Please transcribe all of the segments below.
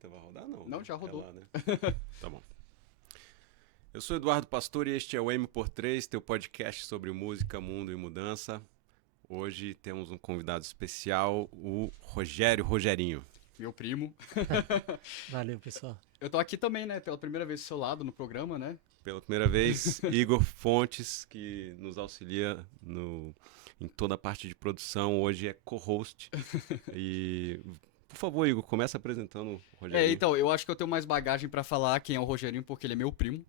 vinheta vai rodar? Não. Não, já rodou. É lá, né? Tá bom. Eu sou Eduardo Pastor e este é o M por 3, teu podcast sobre música, mundo e mudança. Hoje temos um convidado especial, o Rogerinho. Meu primo. Valeu, pessoal. Eu tô aqui também, né? Pela primeira vez do seu lado no programa, né? Pela primeira vez, Igor Fontes, que nos auxilia em toda a parte de produção. Hoje é co-host. E, por favor, Igor, começa apresentando o Rogerinho. Então, eu acho que eu tenho mais bagagem pra falar quem é o Rogerinho, porque ele é meu primo.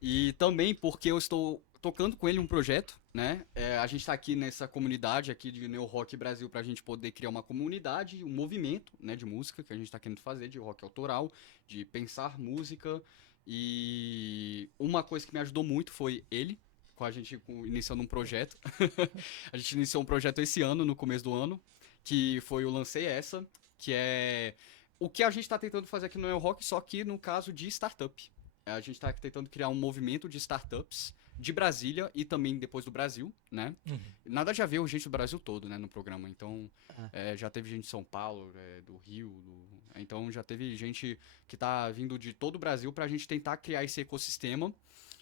E também porque eu estou tocando com ele um projeto, né? A gente tá aqui nessa comunidade aqui de Neo Rock Brasil pra gente poder criar uma comunidade, um movimento, né, de música que a gente tá querendo fazer, de rock autoral, de pensar música. E uma coisa que me ajudou muito foi ele, com a gente iniciando um projeto. A gente iniciou um projeto esse ano, no começo do ano, que foi o Lancei Essa, que é o que a gente está tentando fazer aqui no Neo Rock, só que no caso de startup. A gente está tentando criar um movimento de startups de Brasília e também depois do Brasil, né? Nada já veio gente do Brasil todo, né, no programa. Então, já teve gente de São Paulo, do Rio, então já teve gente que tá vindo de todo o Brasil pra gente tentar criar esse ecossistema.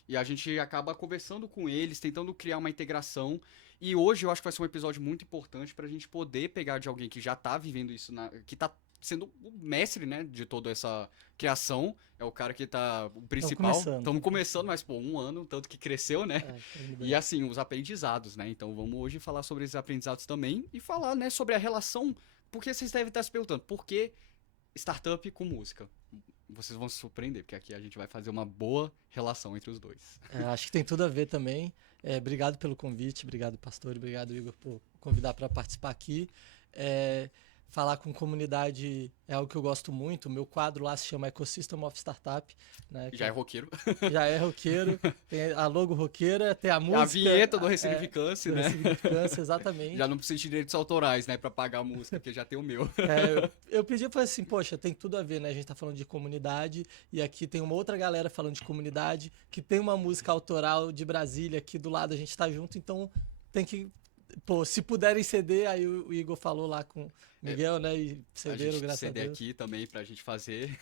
E a gente acaba conversando com eles, tentando criar uma integração. E hoje eu acho que vai ser um episódio muito importante pra gente poder pegar de alguém que já tá vivendo isso, que tá sendo o mestre, né, de toda essa criação. É o cara que tá o principal. Estamos começando, mas, pô, um ano, tanto que cresceu, né? E, assim, os aprendizados, né? Então, vamos hoje falar sobre esses aprendizados também e falar, né, sobre a relação. Porque vocês devem estar se perguntando, por que startup com música? Vocês vão se surpreender, porque aqui a gente vai fazer uma boa relação entre os dois. Acho que tem tudo a ver também. Obrigado pelo convite, obrigado, Pastor, obrigado, Igor, por convidar para participar aqui. Falar com comunidade é algo que eu gosto muito. O meu quadro lá se chama Ecosystem of Startup. Né, já é roqueiro. Já é roqueiro. Tem a logo roqueira, tem a música. A vinheta do Ressignificância, né? Ressignificância, exatamente. Já não precisa de direitos autorais, né? Pra pagar a música, porque já tem o meu. Eu pedi e falei assim, poxa, tem tudo a ver, né? A gente tá falando de comunidade e aqui tem uma outra galera falando de comunidade que tem uma música autoral de Brasília aqui do lado, a gente tá junto, então tem que... Pô, se puderem ceder, aí o Igor falou lá com o Miguel, né? E cederam, graças a Deus. Ceder aqui também pra gente fazer.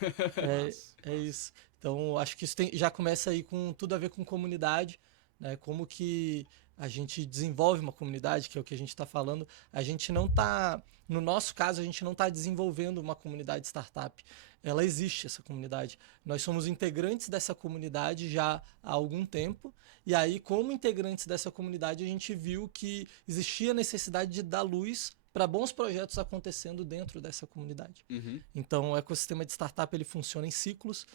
É isso. Então, acho que isso já começa aí com tudo a ver com comunidade, né? Como que a gente desenvolve uma comunidade, que é o que a gente está falando. A gente não está, no nosso caso, a gente não está desenvolvendo uma comunidade startup. Ela existe, essa comunidade. Nós somos integrantes dessa comunidade já há algum tempo. E aí, como integrantes dessa comunidade, a gente viu que existia necessidade de dar luz para bons projetos acontecendo dentro dessa comunidade. Então, o ecossistema de startup ele funciona em ciclos.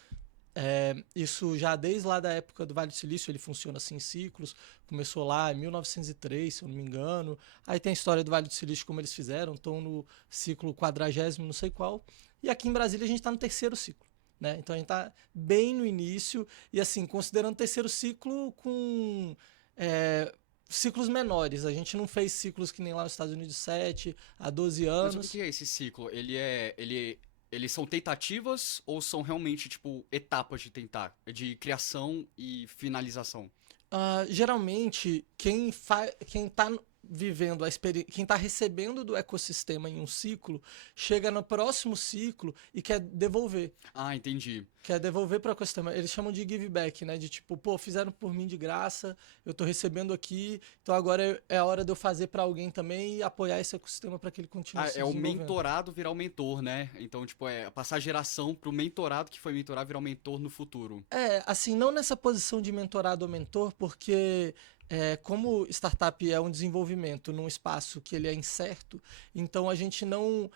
Isso já desde lá da época do Vale do Silício, ele funciona assim em ciclos. Começou lá em 1903, se eu não me engano. Aí tem a história do Vale do Silício, como eles fizeram. Estão no ciclo 40º, não sei qual. E aqui em Brasília a gente está no terceiro ciclo. Né? Então a gente está bem no início. E assim, considerando o terceiro ciclo com... ciclos menores. A gente não fez ciclos que nem lá nos Estados Unidos 7 a 12 anos. Mas o que é esse ciclo? Eles são tentativas ou são realmente, tipo, etapas de tentar? De criação e finalização? Geralmente, quem está vivendo a experiência, quem está recebendo do ecossistema em um ciclo, chega no próximo ciclo e quer devolver. Ah, entendi. Quer devolver para o ecossistema. Eles chamam de give back, né? De tipo, pô, fizeram por mim de graça, eu estou recebendo aqui, então agora é a hora de eu fazer para alguém também e apoiar esse ecossistema para que ele continue se desenvolvendo. É o mentorado virar o mentor, né? Então, tipo, passar a geração pro mentorado que foi mentorar virar o mentor no futuro. Assim, não nessa posição de mentorado ou mentor, porque... como startup é um desenvolvimento num espaço que ele é incerto, então a gente não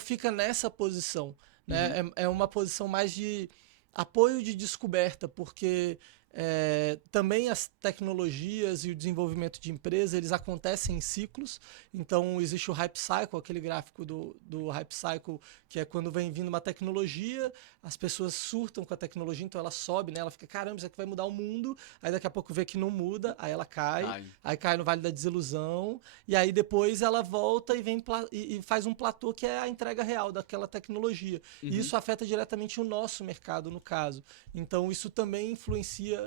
fica nessa posição. Né? É uma posição mais de apoio de descoberta, porque também as tecnologias e o desenvolvimento de empresa, eles acontecem em ciclos. Então, existe o Hype Cycle, aquele gráfico do Hype Cycle, que é quando vem vindo uma tecnologia, as pessoas surtam com a tecnologia, então ela sobe, né? Ela fica, caramba, isso aqui vai mudar o mundo. Aí daqui a pouco vê que não muda, aí ela cai, aí cai no Vale da Desilusão, e aí depois ela volta e faz um platô que é a entrega real daquela tecnologia. E isso afeta diretamente o nosso mercado, no caso. Então, isso também influencia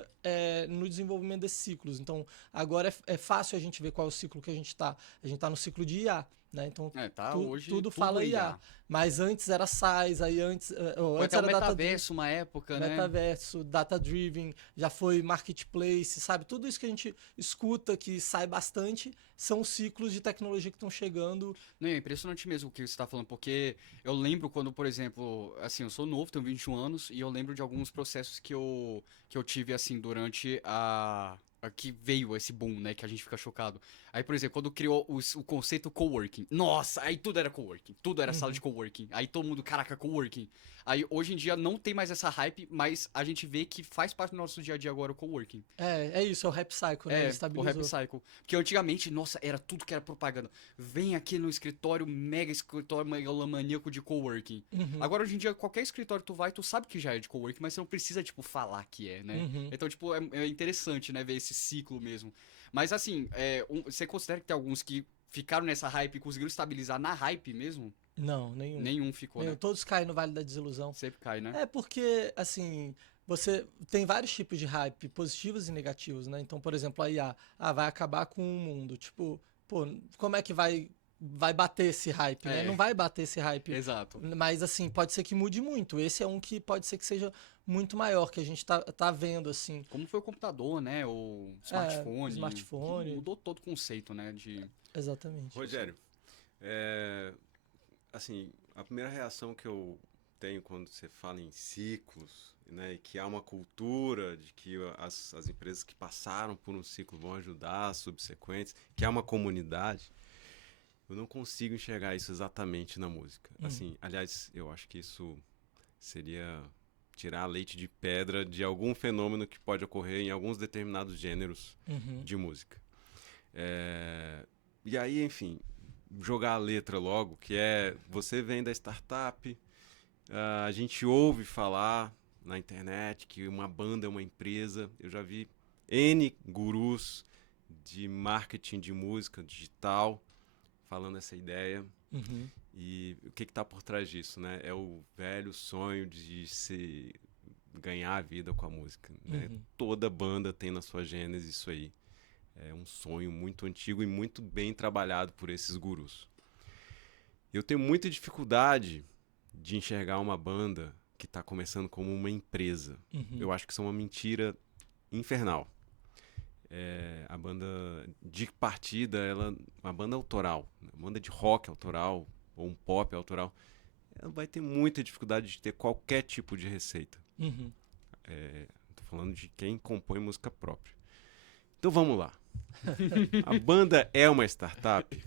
no desenvolvimento desses ciclos. Então, agora é fácil a gente ver qual é o ciclo que a gente está. A gente está no ciclo de IA. né? Então Tá, hoje tudo fala IA. Mas antes era SaaS, aí antes Foi antes até era o metaverso, uma época, né? metaverso, data-driven, já foi marketplace, sabe? Tudo isso que a gente escuta, que sai bastante, são ciclos de tecnologia que estão chegando. Não, é impressionante mesmo o que você está falando, porque eu lembro quando, por exemplo, assim, eu sou novo, tenho 21 anos, e eu lembro de alguns processos que eu tive, assim, durante a que veio esse boom, né, que a gente fica chocado. Aí, por exemplo, quando criou o conceito coworking, nossa, aí tudo era coworking, tudo era sala de coworking, aí todo mundo, caraca, coworking. Aí, hoje em dia, não tem mais essa hype, mas a gente vê que faz parte do nosso dia a dia agora o coworking. É isso, é o Rap Cycle, né? Ele O estabilizou. Rap Cycle. Porque antigamente, nossa, era tudo que era propaganda. Vem aqui no escritório, mega escritório megalomaníaco de coworking. Agora, hoje em dia, qualquer escritório que tu vai, tu sabe que já é de coworking, mas você não precisa, tipo, falar que é, né? Então, tipo, é interessante, né, ver esse ciclo mesmo. Mas, assim, você considera que tem alguns que ficaram nessa hype e conseguiram estabilizar na hype mesmo? Não, nenhum. Nenhum ficou, Nenhum. né? Todos caem no Vale da Desilusão. Sempre cai, né? É porque, assim, você tem vários tipos de hype, positivos e negativos, né? Então, por exemplo, a IA, vai acabar com o mundo. Tipo, pô, como é que vai bater esse hype, né? Não vai bater esse hype. Exato. Mas, assim, pode ser que mude muito. Esse é um que pode ser que seja muito maior, que a gente tá vendo, assim. Como foi o computador, né? O smartphone. Smartphone. Mudou todo o conceito, né? Exatamente. Rogério, assim, a primeira reação que eu tenho quando você fala em ciclos, né, e que há uma cultura de que as empresas que passaram por um ciclo vão ajudar as subsequentes, que há uma comunidade, eu não consigo enxergar isso exatamente na música. Assim, aliás, eu acho que isso seria tirar leite de pedra de algum fenômeno que pode ocorrer em alguns determinados gêneros de música. E aí, enfim, jogar a letra logo, que é, você vem da startup, a gente ouve falar na internet que uma banda é uma empresa. Eu já vi N gurus de marketing de música digital falando essa ideia. E o que está por trás disso, né? É o velho sonho de se ganhar a vida com a música, né? Toda banda tem na sua gênese isso aí. É um sonho muito antigo e muito bem trabalhado por esses gurus. Eu tenho muita dificuldade de enxergar uma banda que está começando como uma empresa. Eu acho que isso é uma mentira infernal. A banda de partida, uma banda autoral, uma banda de rock autoral ou um pop autoral, ela vai ter muita dificuldade de ter qualquer tipo de receita. Estou falando de quem compõe música própria. Então vamos lá. A banda é uma startup?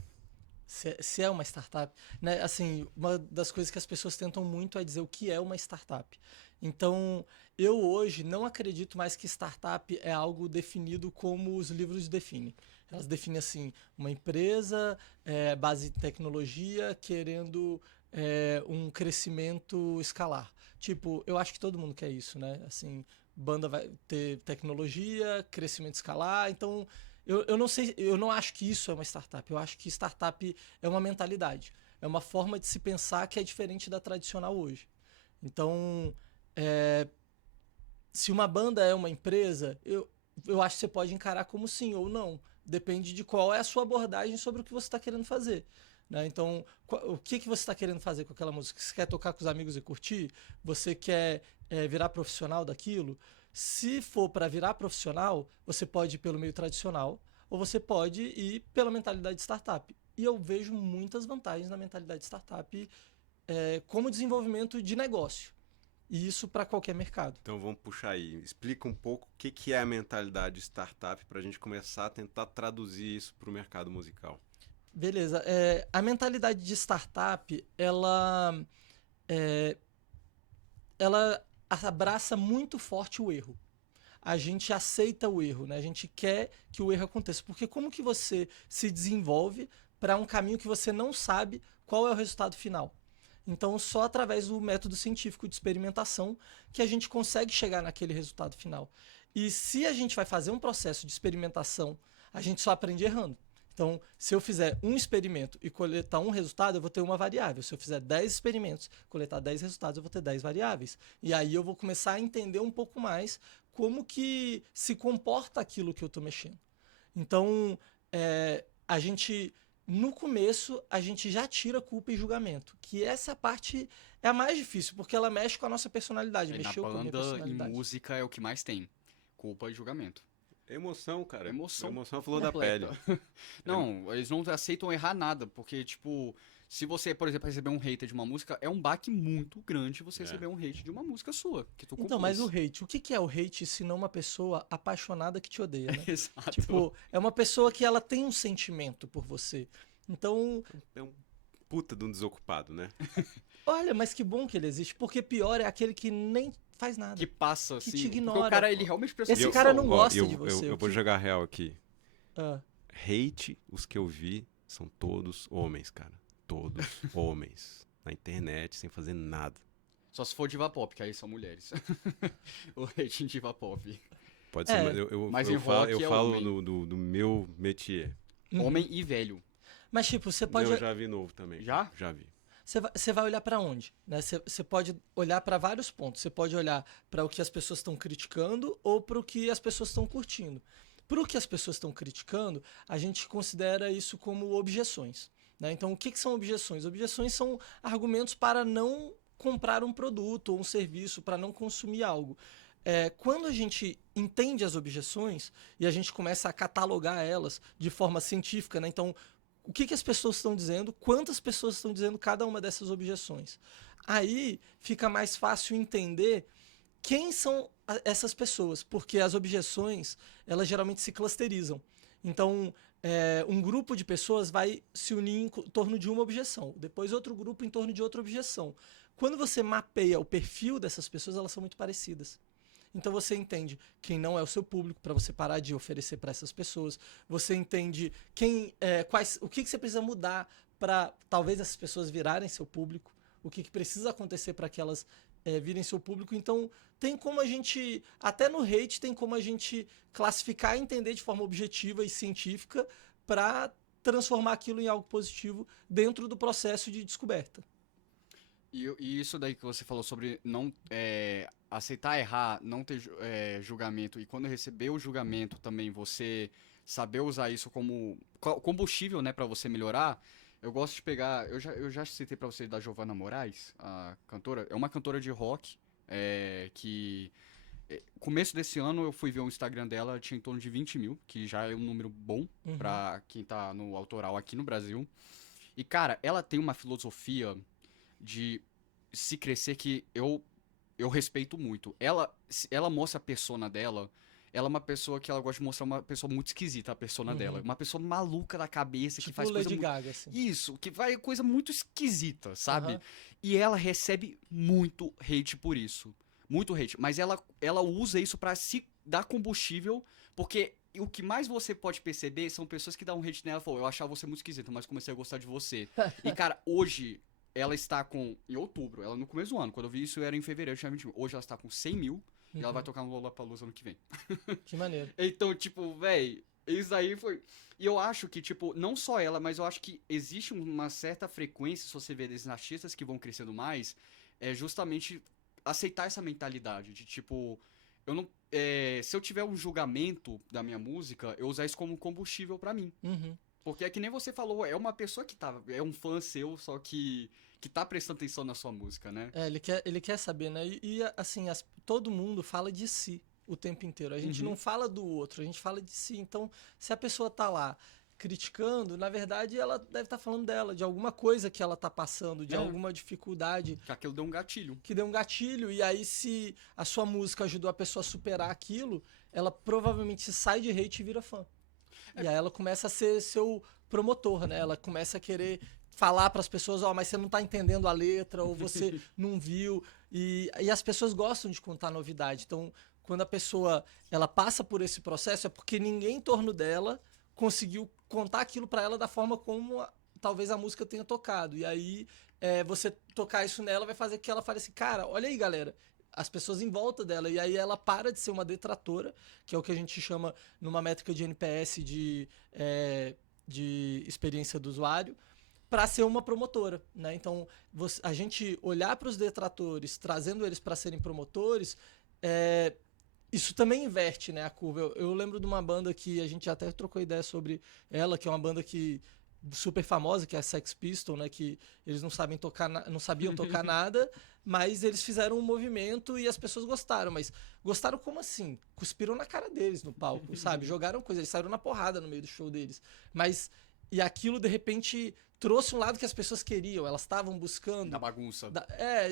Se é uma startup, né? Assim, uma das coisas que as pessoas tentam muito é dizer o que é uma startup. Então, eu hoje não acredito mais que startup é algo definido como os livros definem. Elas definem assim, uma empresa, base em tecnologia, querendo um crescimento escalar. Tipo, eu acho que todo mundo quer isso, né? Assim, banda vai ter tecnologia, crescimento escalar, então eu não sei, eu não acho que isso é uma startup. Eu acho que startup é uma mentalidade, é uma forma de se pensar que é diferente da tradicional hoje. Então, se uma banda é uma empresa, eu acho que você pode encarar como sim ou não. Depende de qual é a sua abordagem sobre o que você está querendo fazer. Né? Então, o que você está querendo fazer com aquela música? Você quer tocar com os amigos e curtir? Você quer virar profissional daquilo? Se for para virar profissional, você pode ir pelo meio tradicional ou você pode ir pela mentalidade de startup. E eu vejo muitas vantagens na mentalidade de startup como desenvolvimento de negócio. E isso para qualquer mercado. Então vamos puxar aí. Explica um pouco o que é a mentalidade startup para a gente começar a tentar traduzir isso para o mercado musical. Beleza. A mentalidade de startup, ela abraça muito forte o erro. A gente aceita o erro, né? A gente quer que o erro aconteça. Porque como que você se desenvolve para um caminho que você não sabe qual é o resultado final? Então, só através do método científico de experimentação que a gente consegue chegar naquele resultado final. E se a gente vai fazer um processo de experimentação, a gente só aprende errando. Então, se eu fizer um experimento e coletar um resultado, eu vou ter uma variável. Se eu fizer 10 experimentos, coletar 10 resultados, eu vou ter 10 variáveis. E aí eu vou começar a entender um pouco mais como que se comporta aquilo que eu estou mexendo. Então, a gente no começo a gente já tira culpa e julgamento, que essa parte é a mais difícil, porque ela mexe com a nossa personalidade, Na mexeu com a minha banda e personalidade. música é o que mais tem. Culpa e julgamento. Emoção, cara. Emoção Emoção é flor da pele. completa. Não, eles não aceitam errar nada, porque, tipo, se você, por exemplo, receber um hater de uma música, é um baque muito grande você receber um hate de uma música sua, que tu Então, compôs. mas o hate, o que que é o hate se não uma pessoa apaixonada que te odeia, né? Exato. Tipo, é uma pessoa que ela tem um sentimento por você. Então, É um puta de um desocupado, né? olha, mas que bom que ele existe, porque pior é aquele que nem faz nada. Que passa, Que assim. te Porque ignora, o cara, pô. ele realmente precisa Esse E cara não gosta eu, de você, Eu o vou que- jogar real aqui. Ah, Hate, os que eu vi, são todos homens, cara. Todos homens. Na internet, sem fazer nada. Só se for diva pop, que aí são mulheres. O hate em diva pop. Pode ser, É, mas eu, mas eu em falo, rock eu é falo homem. do meu métier. uhum. Homem e velho. Mas, tipo, você pode. Eu já vi novo também. Já? Já vi. Você vai olhar pra onde? Né? Você pode olhar pra vários pontos. Você pode olhar pra o que as pessoas estão criticando ou para o que as pessoas estão curtindo. Para o que as pessoas estão criticando, a gente considera isso como objeções. Né? Então, o que são objeções? Objeções são argumentos para não comprar um produto ou um serviço, para não consumir algo. Quando a gente entende as objeções e a gente começa a catalogar elas de forma científica, né? Então, o que as pessoas estão dizendo, quantas pessoas estão dizendo cada uma dessas objeções. Aí fica mais fácil entender quem são essas pessoas, porque as objeções, elas geralmente se clusterizam. Então, um grupo de pessoas vai se unir em torno de uma objeção, depois outro grupo em torno de outra objeção. Quando você mapeia o perfil dessas pessoas, elas são muito parecidas. Então você entende quem não é o seu público para você parar de oferecer para essas pessoas. Você entende o que você precisa mudar para talvez essas pessoas virarem seu público. O que precisa acontecer para que elas virem seu público. Então tem como a gente, até no hate, tem como a gente classificar e entender de forma objetiva e científica para transformar aquilo em algo positivo dentro do processo de descoberta. E isso daí que você falou sobre não aceitar errar, não ter julgamento, e quando receber o julgamento também você saber usar isso como combustível, né, para você melhorar. Eu gosto de pegar, eu já citei pra você da Giovanna Moraes, a cantora, é uma cantora de rock que começo desse ano eu fui ver o Instagram dela, tinha em torno de 20 mil, que já é um número bom pra quem tá no autoral aqui no Brasil. E cara, ela tem uma filosofia de se crescer que eu respeito muito. Ela mostra a persona dela. Ela é uma pessoa que ela gosta de mostrar uma pessoa muito esquisita, a persona dela. Uma pessoa maluca da cabeça, que Tipo faz coisa Lady muito... Gaga, assim. Isso, que vai coisa muito esquisita, sabe? Aham. E ela recebe muito hate por isso. Muito hate. Mas ela usa isso pra se dar combustível, porque o que mais você pode perceber são pessoas que dão um hate nela e falam, eu achava você muito esquisita, mas comecei a gostar de você. E, cara, hoje ela está com... Em outubro, ela no começo do ano, quando eu vi isso era em fevereiro, tinha 20 mil. Hoje ela está com 100 mil e ela vai tocar no Lollapalooza ano que vem. Que maneiro. Então, tipo, véi, isso aí foi... E eu acho que, tipo, não só ela, mas eu acho que existe uma certa frequência, se você ver desses artistas que vão crescendo mais, é justamente aceitar essa mentalidade de, tipo, eu não... se eu tiver um julgamento da minha música, eu usar isso como combustível pra mim. Uhum. Porque é que nem você falou, é uma pessoa que tá... É um fã seu, só que tá prestando atenção na sua música, né? Ele quer saber, né? Assim, todo mundo fala de si o tempo inteiro. A gente não fala do outro, a gente fala de si. Então, se a pessoa tá lá criticando, na verdade, ela deve estar falando dela, de alguma coisa que ela tá passando, de alguma dificuldade. Que aquilo deu um gatilho. Que deu um gatilho. E aí, se a sua música ajudou a pessoa a superar aquilo, ela provavelmente sai de hate e vira fã. E aí ela começa a ser seu promotor, né? Ela começa a querer falar para as pessoas, mas você não tá entendendo a letra, ou você não viu. E as pessoas gostam de contar novidade. Então, quando a pessoa ela passa por esse processo, é porque ninguém em torno dela conseguiu contar aquilo para ela da forma como talvez a música tenha tocado. E aí, você tocar isso nela vai fazer que ela fale assim, cara, olha aí, galera, as pessoas em volta dela, e aí ela para de ser uma detratora, que é o que a gente chama numa métrica de NPS de experiência do usuário, para ser uma promotora, né? Então, a gente olhar para os detratores, trazendo eles para serem promotores, isso também inverte, né, a curva. Eu lembro de uma banda que a gente até trocou ideia sobre ela, que é uma banda que super famosa, que é a Sex Pistols, né? Que eles não sabem tocar, não sabiam tocar nada, mas eles fizeram um movimento e as pessoas gostaram. Mas gostaram como assim? Cuspiram na cara deles no palco, sabe? Jogaram coisas, eles saíram na porrada no meio do show deles. Mas, e aquilo, de repente, trouxe um lado que as pessoas queriam, elas estavam buscando. Da bagunça.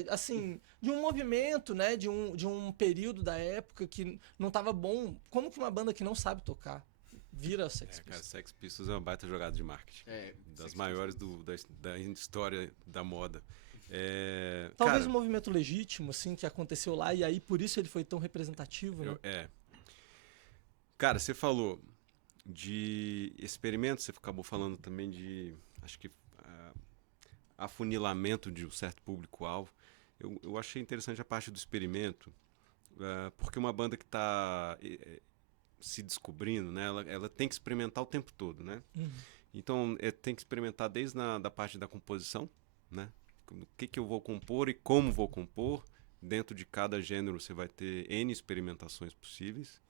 Assim, de um movimento, né? De um período da época que não tava bom. Como que uma banda que não sabe tocar vira Sex Pistols? Cara, Sex Pistols é uma baita jogada de marketing. Das maiores da história da moda. Talvez cara, um movimento legítimo, assim, que aconteceu lá, e aí por isso ele foi tão representativo, né? Cara, você falou de experimentos, você acabou falando também de, acho que, afunilamento de um certo público-alvo. Eu achei interessante a parte do experimento, porque uma banda que está se descobrindo, né, ela tem que experimentar o tempo todo, né? Uhum. Então, tem que experimentar desde da parte da composição, né? O que eu vou compor e como vou compor. Dentro de cada gênero você vai ter N experimentações possíveis.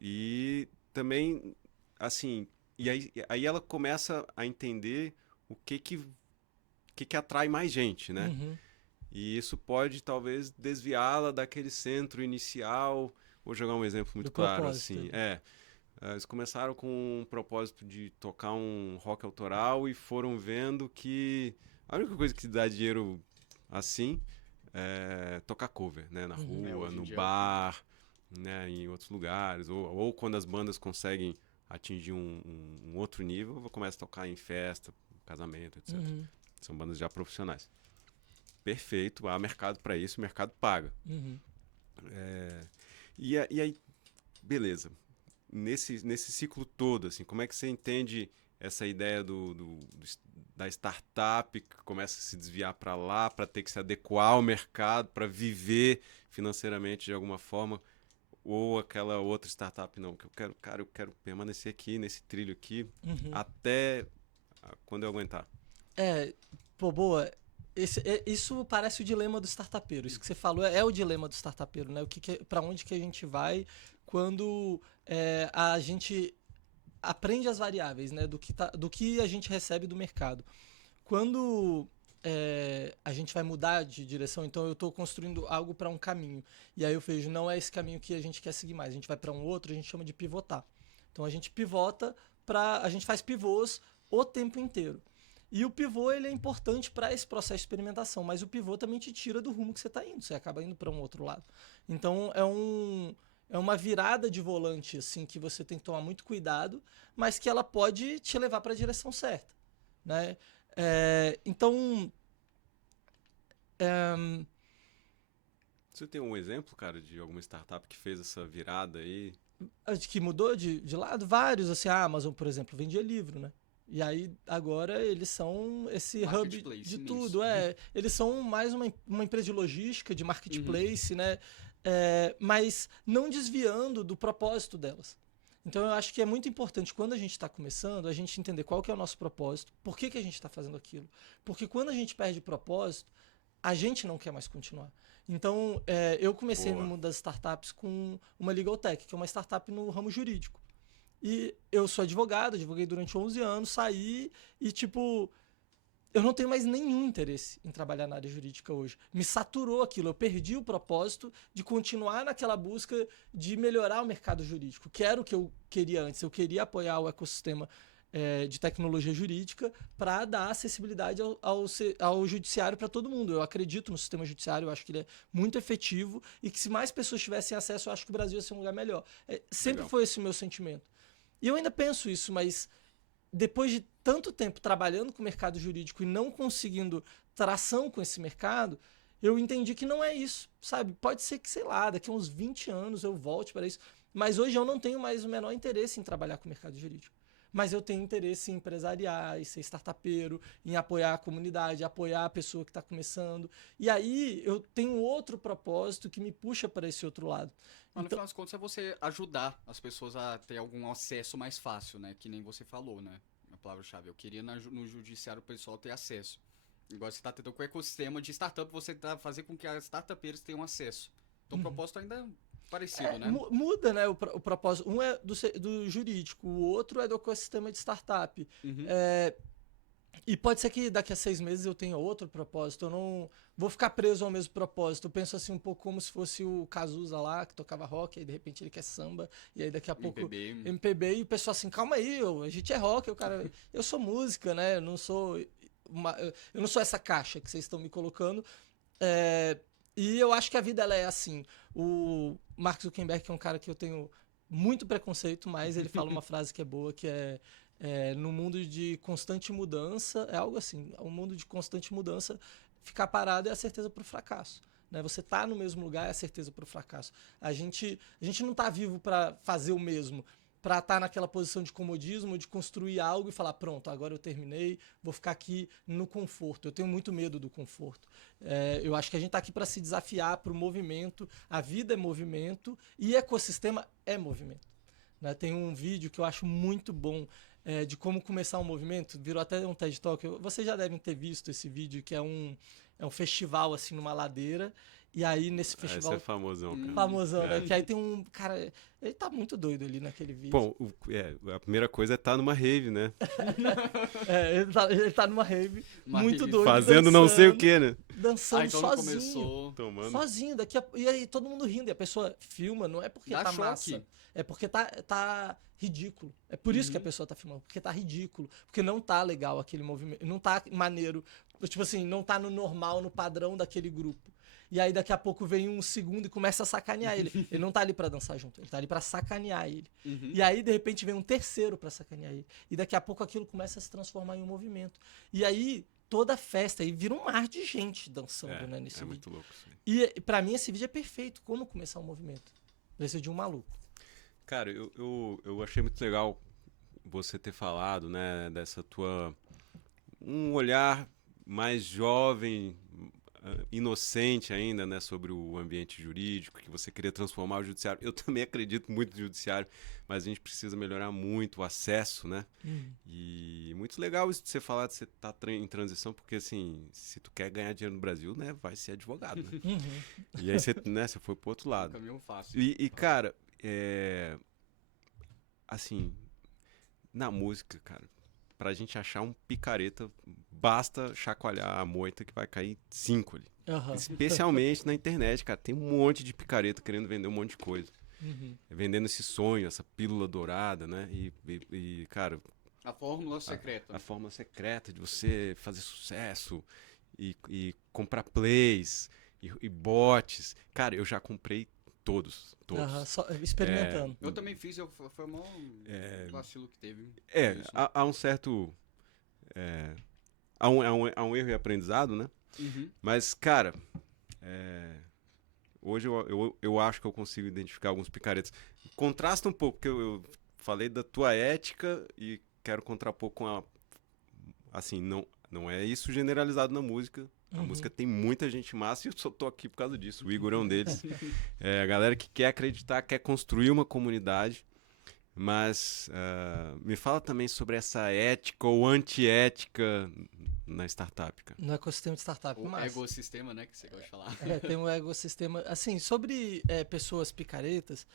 E também, assim, aí ela começa a entender o que atrai mais gente, né? Uhum. E isso pode, talvez, desviá-la daquele centro inicial. Vou jogar um exemplo muito claro, assim. Eles começaram com um propósito de tocar um rock autoral e foram vendo que a única coisa que dá dinheiro assim é tocar cover, né? Na rua, no bar, né? Em outros lugares. Ou quando as bandas conseguem atingir um outro nível, começa a tocar em festa, casamento, etc. Uhum. São bandas já profissionais. Perfeito, há mercado para isso, o mercado paga. Uhum. E aí, beleza. Nesse ciclo todo, assim, como é que você entende essa ideia da startup que começa a se desviar para lá, para ter que se adequar ao mercado, para viver financeiramente de alguma forma, ou aquela outra startup, não, que eu quero permanecer aqui, nesse trilho aqui, até quando eu aguentar. Boa. Isso parece o dilema do startupeiro. Isso que você falou é o dilema do startupeiro, né? Para onde que a gente vai quando a gente aprende as variáveis, né? Do que a gente recebe do mercado. Quando a gente vai mudar de direção, então eu estou construindo algo para um caminho. E aí eu vejo, não é esse caminho que a gente quer seguir mais. A gente vai para um outro, a gente chama de pivotar. Então a gente pivota a gente faz pivôs o tempo inteiro. E o pivô ele é importante para esse processo de experimentação, mas o pivô também te tira do rumo que você está indo, você acaba indo para um outro lado. Então é uma virada de volante assim que você tem que tomar muito cuidado, mas que ela pode te levar para a direção certa, né? Você tem um exemplo, cara, de alguma startup que fez essa virada aí? Que mudou de lado? Vários, assim, a Amazon, por exemplo, vendia livro, né? E aí, agora, eles são esse hub de tudo. Eles são mais uma empresa de logística, de marketplace, né? Mas não desviando do propósito delas. Então, eu acho que é muito importante, quando a gente está começando, a gente entender qual que é o nosso propósito, por que a gente está fazendo aquilo. Porque quando a gente perde propósito, a gente não quer mais continuar. Então, eu comecei no mundo das startups com uma Legal Tech, que é uma startup no ramo jurídico. E eu sou advogado, advoguei durante 11 anos, saí e, eu não tenho mais nenhum interesse em trabalhar na área jurídica hoje. Me saturou aquilo, eu perdi o propósito de continuar naquela busca de melhorar o mercado jurídico, que era o que eu queria antes. Eu queria apoiar o ecossistema de tecnologia jurídica para dar acessibilidade ao judiciário para todo mundo. Eu acredito no sistema judiciário, eu acho que ele é muito efetivo e que se mais pessoas tivessem acesso, eu acho que o Brasil ia ser um lugar melhor. Sempre foi esse o meu sentimento. E eu ainda penso isso, mas depois de tanto tempo trabalhando com o mercado jurídico e não conseguindo tração com esse mercado, eu entendi que não é isso, sabe? Pode ser que, sei lá, daqui a uns 20 anos eu volte para isso, mas hoje eu não tenho mais o menor interesse em trabalhar com o mercado jurídico. Mas eu tenho interesse em empresariar, em ser startupeiro, em apoiar a comunidade, apoiar a pessoa que está começando. E aí eu tenho outro propósito que me puxa para esse outro lado. Mas no final das contas é você ajudar as pessoas a ter algum acesso mais fácil, né? Que nem você falou, né? A palavra-chave. Eu queria no judiciário o pessoal ter acesso. Agora você está tendo com o ecossistema de startup, você está fazendo com que as startupeiras tenham acesso. Então o propósito ainda parecido, né? Muda, né, o propósito. Um é do jurídico, o outro é do ecossistema de startup. E pode ser que daqui a 6 meses eu tenha outro propósito. Eu não vou ficar preso ao mesmo propósito. Eu penso assim um pouco como se fosse o Cazuza lá, que tocava rock, aí de repente ele quer samba, e aí daqui a pouco MPB, e o pessoal assim, calma aí, a gente é rock, eu sou música, né? Eu não sou essa caixa que vocês estão me colocando. E eu acho que a vida ela é assim. O Mark Zuckerberg, que é um cara que eu tenho muito preconceito, mas ele fala uma frase que é boa, que no mundo de constante mudança, é algo assim, um mundo de constante mudança, ficar parado é a certeza para o fracasso. Né? Você tá no mesmo lugar é a certeza para o fracasso. A gente não tá vivo para fazer o mesmo, para estar naquela posição de comodismo, de construir algo e falar, pronto, agora eu terminei, vou ficar aqui no conforto. Eu tenho muito medo do conforto. Eu acho que a gente está aqui para se desafiar para o movimento. A vida é movimento e ecossistema é movimento. Né? Tem um vídeo que eu acho muito bom de como começar um movimento, virou até um TED Talk. Vocês já devem ter visto esse vídeo, que é um festival assim numa ladeira. E aí, nesse festival. Esse é famosão, cara. Famosão, né? Que aí tem um cara. Ele tá muito doido ali naquele vídeo. Bom, a primeira coisa é estar numa rave, né? Ele tá numa rave, muito doido. Fazendo dançando, não sei o que, né? Dançando então sozinho. Começou... Tomando. Sozinho. E aí todo mundo rindo. E a pessoa filma, não é porque Dá tá choque. massa. É porque tá ridículo. É por isso que a pessoa tá filmando. Porque tá ridículo. Porque não tá legal aquele movimento. Não tá maneiro. Tipo assim, não tá no normal, no padrão daquele grupo. E aí daqui a pouco vem um segundo e começa a sacanear ele. Ele não tá ali pra dançar junto, ele tá ali pra sacanear ele. E aí de repente vem um terceiro pra sacanear ele. E daqui a pouco aquilo começa a se transformar em um movimento. E aí toda festa aí vira um mar de gente dançando, né, nesse vídeo. Muito louco isso aí. E pra mim esse vídeo é perfeito, como começar um movimento. Precisa de um maluco. Cara, eu achei muito legal você ter falado, né, dessa tua... Um olhar mais jovem, inocente ainda, né, sobre o ambiente jurídico, que você queria transformar o judiciário. Eu também acredito muito no judiciário, mas a gente precisa melhorar muito o acesso, né? E muito legal isso de você falar de você estar em transição, porque assim, se tu quer ganhar dinheiro no Brasil, né, vai ser advogado, né? E aí você, né, você foi pro outro lado. Caminho fácil. E cara, assim, na música, cara, pra gente achar um picareta, basta chacoalhar a moita que vai cair 5 ali. Especialmente na internet, cara. Tem um monte de picareta querendo vender um monte de coisa. Vendendo esse sonho, essa pílula dourada, né? E cara... A fórmula secreta. A fórmula secreta de você fazer sucesso e comprar plays e bots. Cara, eu já comprei todos. Só experimentando. Eu também fiz, foi o maior vacilo que teve. Há um certo... Há um erro e aprendizado, né? Mas, cara, hoje eu acho que eu consigo identificar alguns picaretas. Contrasta um pouco, porque eu falei da tua ética e quero contrapor com a... Assim, não é isso generalizado na música. A música tem muita gente massa e eu só tô aqui por causa disso. O Igor é um deles. A galera que quer acreditar, quer construir uma comunidade. Mas me fala também sobre essa ética ou antiética na startup, cara. No ecossistema de startup. O ecossistema, né, que você gosta de falar. Tem um ecossistema. Assim, sobre pessoas picaretas,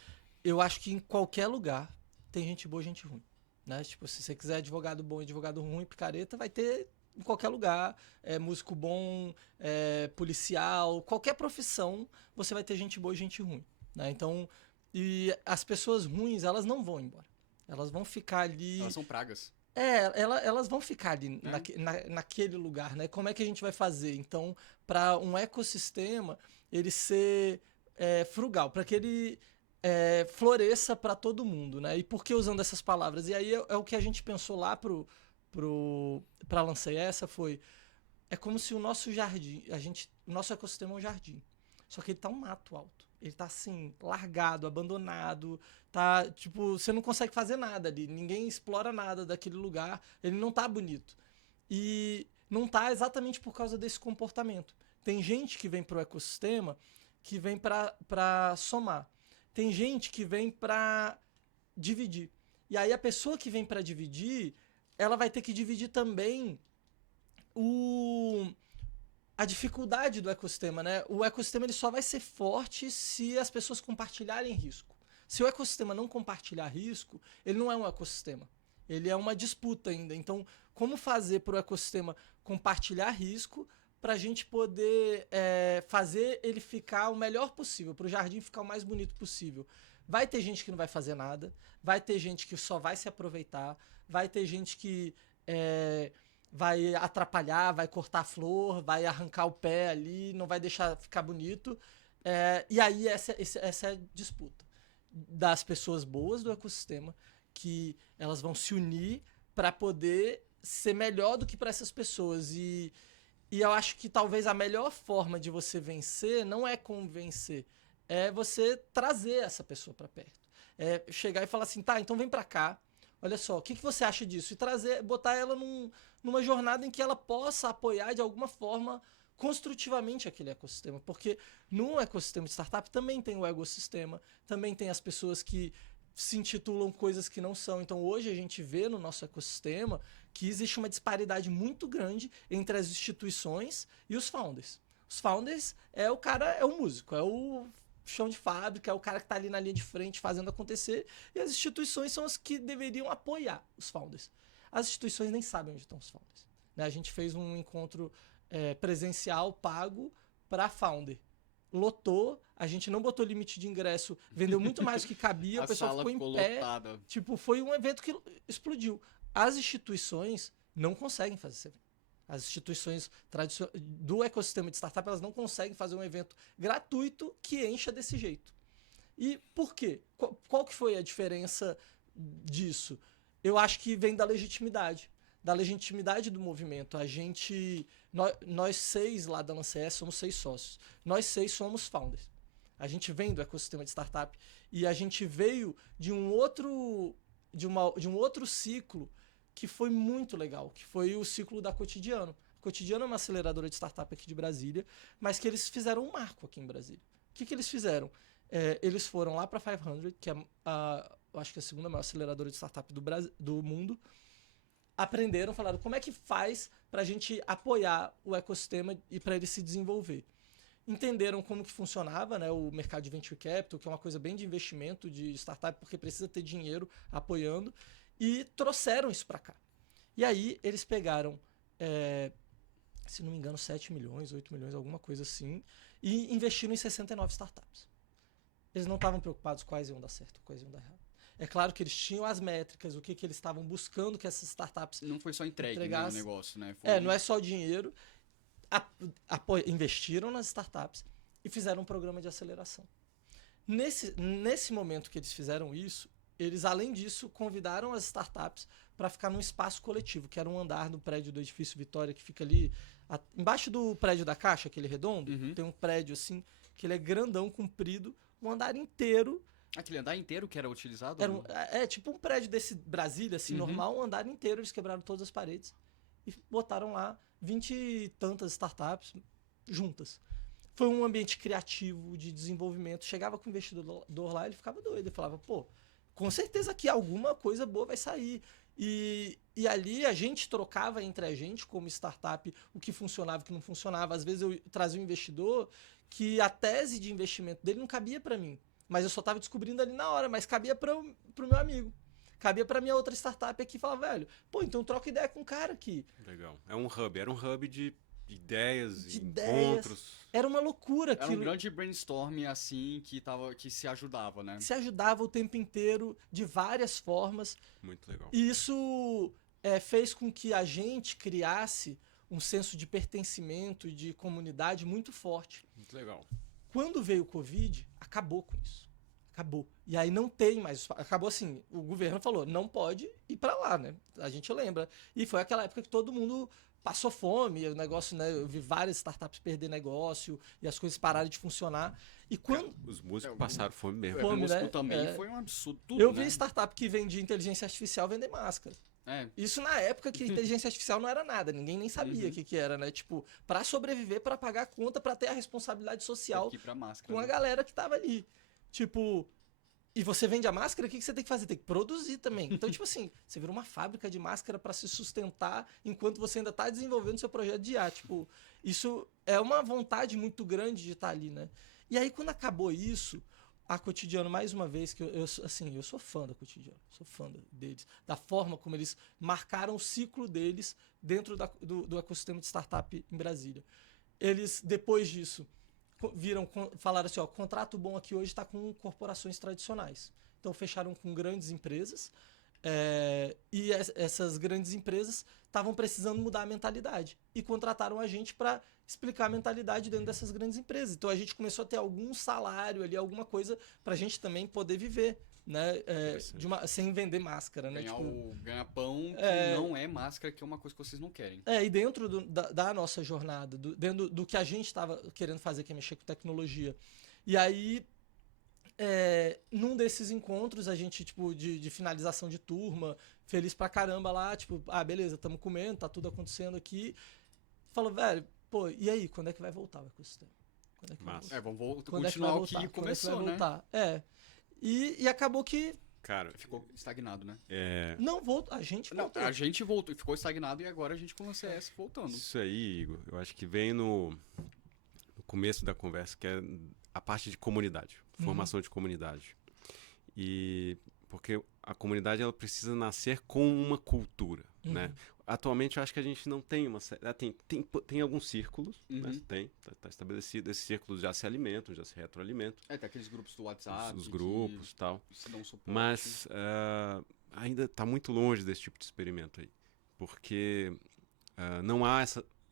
eu acho que em qualquer lugar tem gente boa e gente ruim. Né? Tipo, se você quiser advogado bom e advogado ruim, picareta, vai ter em qualquer lugar. Músico bom, policial, qualquer profissão, você vai ter gente boa e gente ruim. Né? Então, e as pessoas ruins, elas não vão embora. Elas vão ficar ali... Elas são pragas. Elas vão ficar ali naquele lugar, né? Como é que a gente vai fazer? Então, para um ecossistema, ele ser frugal, para que ele floresça para todo mundo, né? E por que usando essas palavras? E aí é o que a gente pensou lá para Lancei Essa foi... É como se o nosso jardim, o nosso ecossistema é um jardim. Só que ele tá um mato alto. Ele tá assim, largado, abandonado, tá, tipo, você não consegue fazer nada ali, ninguém explora nada daquele lugar, ele não tá bonito. E não tá exatamente por causa desse comportamento. Tem gente que vem pro ecossistema que vem pra somar. Tem gente que vem pra dividir. E aí a pessoa que vem pra dividir, ela vai ter que dividir também a dificuldade do ecossistema, né? O ecossistema ele só vai ser forte se as pessoas compartilharem risco. Se o ecossistema não compartilhar risco, ele não é um ecossistema. ele é uma disputa ainda. Então, como fazer para o ecossistema compartilhar risco para a gente poder fazer ele ficar o melhor possível, para o jardim ficar o mais bonito possível. Vai ter gente que não vai fazer nada, vai ter gente que só vai se aproveitar, vai ter gente que vai atrapalhar, vai cortar a flor, vai arrancar o pé ali, não vai deixar ficar bonito. E aí essa é a disputa das pessoas boas do ecossistema, que elas vão se unir para poder ser melhor do que para essas pessoas. E eu acho que talvez a melhor forma de você vencer não é convencer, é você trazer essa pessoa para perto. É chegar e falar assim, tá, então vem para cá, olha só, o que você acha disso? E botar ela numa jornada em que ela possa apoiar de alguma forma construtivamente aquele ecossistema, porque no ecossistema de startup também tem o ecossistema, também tem as pessoas que se intitulam coisas que não são. Então hoje a gente vê no nosso ecossistema que existe uma disparidade muito grande entre as instituições e os founders. Os founders é o músico, é o chão de fábrica, é o cara que está ali na linha de frente fazendo acontecer, e as instituições são as que deveriam apoiar os founders. As instituições nem sabem onde estão os founders. Né? A gente fez um encontro presencial pago para founder. Lotou, a gente não botou limite de ingresso, vendeu muito mais do que cabia, o pessoal ficou em pé. Lotada. Tipo, foi um evento que explodiu. As instituições não conseguem fazer esse evento. As instituições do ecossistema de startup, elas não conseguem fazer um evento gratuito que encha desse jeito. E por quê? Qual que foi a diferença disso? Eu acho que vem da legitimidade do movimento. Nós 6 lá da Lances somos 6 sócios. Nós 6 somos founders. A gente vem do ecossistema de startup e a gente veio de um outro ciclo que foi muito legal, que foi o ciclo da Cotidiano. A Cotidiano é uma aceleradora de startup aqui de Brasília, mas que eles fizeram um marco aqui em Brasília. O que eles fizeram? Eles foram lá para a 500, que é eu acho que é a segunda maior aceleradora de startup do mundo. Aprenderam, falaram como é que faz para a gente apoiar o ecossistema e para ele se desenvolver. Entenderam como que funcionava, né, o mercado de venture capital, que é uma coisa bem de investimento de startup, porque precisa ter dinheiro apoiando, e trouxeram isso para cá. E aí eles pegaram, se não me engano, 7 milhões, 8 milhões, alguma coisa assim, e investiram em 69 startups. Eles não estavam preocupados quais iam dar certo, quais iam dar errado. É claro que eles tinham as métricas, o que eles estavam buscando que essas startups não foi só entregue o negócio, né? Não é só dinheiro. Investiram nas startups e fizeram um programa de aceleração. Nesse momento que eles fizeram isso, eles, além disso, convidaram as startups para ficar num espaço coletivo, que era um andar no prédio do Edifício Vitória, que fica ali embaixo do prédio da Caixa, aquele redondo. Tem um prédio assim, que ele é grandão, comprido, um andar inteiro. Aquele andar inteiro que era utilizado? Tipo um prédio desse Brasília, assim, normal, um andar inteiro, eles quebraram todas as paredes e botaram lá 20 e tantas startups juntas. Foi um ambiente criativo, de desenvolvimento. Chegava com o investidor lá, ele ficava doido. Ele falava, pô, com certeza aqui alguma coisa boa vai sair. E ali a gente trocava entre a gente, como startup, o que funcionava e o que não funcionava. Às vezes eu trazia um investidor que a tese de investimento dele não cabia para mim. Mas eu só estava descobrindo ali na hora, mas cabia para o meu amigo. Cabia para minha outra startup aqui e falava, velho, pô, então troca ideia com o cara aqui. Legal. Era um hub de ideias, encontros. Era uma loucura aquilo. Era um grande brainstorming assim que se ajudava, né? Se ajudava o tempo inteiro, de várias formas. Muito legal. E isso fez com que a gente criasse um senso de pertencimento e de comunidade muito forte. Muito legal. Quando veio o Covid, acabou com isso. Acabou. E aí não tem mais. Acabou assim, o governo falou, não pode ir para lá, né? A gente lembra. E foi aquela época que todo mundo passou fome, o negócio, né? Eu vi várias startups perder negócio e as coisas pararam de funcionar. E quando... Os músicos passaram fome mesmo. O músico também foi um absurdo. Tudo, eu vi startup que vendia inteligência artificial vender máscara. Isso na época que inteligência artificial não era nada, ninguém nem sabia o que era, né? Tipo, pra sobreviver, pra pagar a conta, pra ter a responsabilidade social com a galera que tava ali. Tipo, e você vende a máscara, o que você tem que fazer? Tem que produzir também. Então, tipo assim, você vira uma fábrica de máscara pra se sustentar enquanto você ainda tá desenvolvendo seu projeto de IA. Tipo, isso é uma vontade muito grande de estar ali, né? E aí, quando acabou isso, a Cotidiano, mais uma vez, que assim, eu sou fã da Cotidiano, sou fã deles, da forma como eles marcaram o ciclo deles dentro do ecossistema de startup em Brasília. Eles, depois disso, falaram assim, ó, contrato bom aqui hoje está com corporações tradicionais. Então fecharam com grandes empresas, e essas grandes empresas estavam precisando mudar a mentalidade e contrataram a gente para explicar a mentalidade dentro dessas grandes empresas. Então a gente começou a ter algum salário ali, alguma coisa para a gente também poder viver, né? Sem vender máscara, né? Ganhar pão que não é máscara, que é uma coisa que vocês não querem. E dentro da nossa jornada, dentro do que a gente estava querendo fazer, que é mexer com tecnologia. E aí, num desses encontros, a gente, tipo, de finalização de turma, feliz pra caramba lá, tipo, beleza, estamos comendo, tá tudo acontecendo aqui. Falou, velho, pô, e aí, quando é que vai voltar o ecossistema? Quando é que vai voltar? Vamos Quando continuar é que vai o que voltar? começou, Quando é que vai voltar? E acabou que... Cara, ficou estagnado, né? Não, a gente voltou. A gente voltou, ficou estagnado e agora a gente com o CS voltando. Isso aí, Igor, eu acho que vem no começo da conversa, que é a parte de comunidade, formação de comunidade. E porque a comunidade ela precisa nascer com uma cultura, né? Atualmente eu acho que a gente não tem uma... Tem alguns círculos, né? Tá estabelecido. Esses círculos já se alimentam, já se retroalimentam. Tem aqueles grupos do WhatsApp. Os grupos e tal. Se dão suporte. Mas ainda está muito longe desse tipo de experimento aí. Porque não há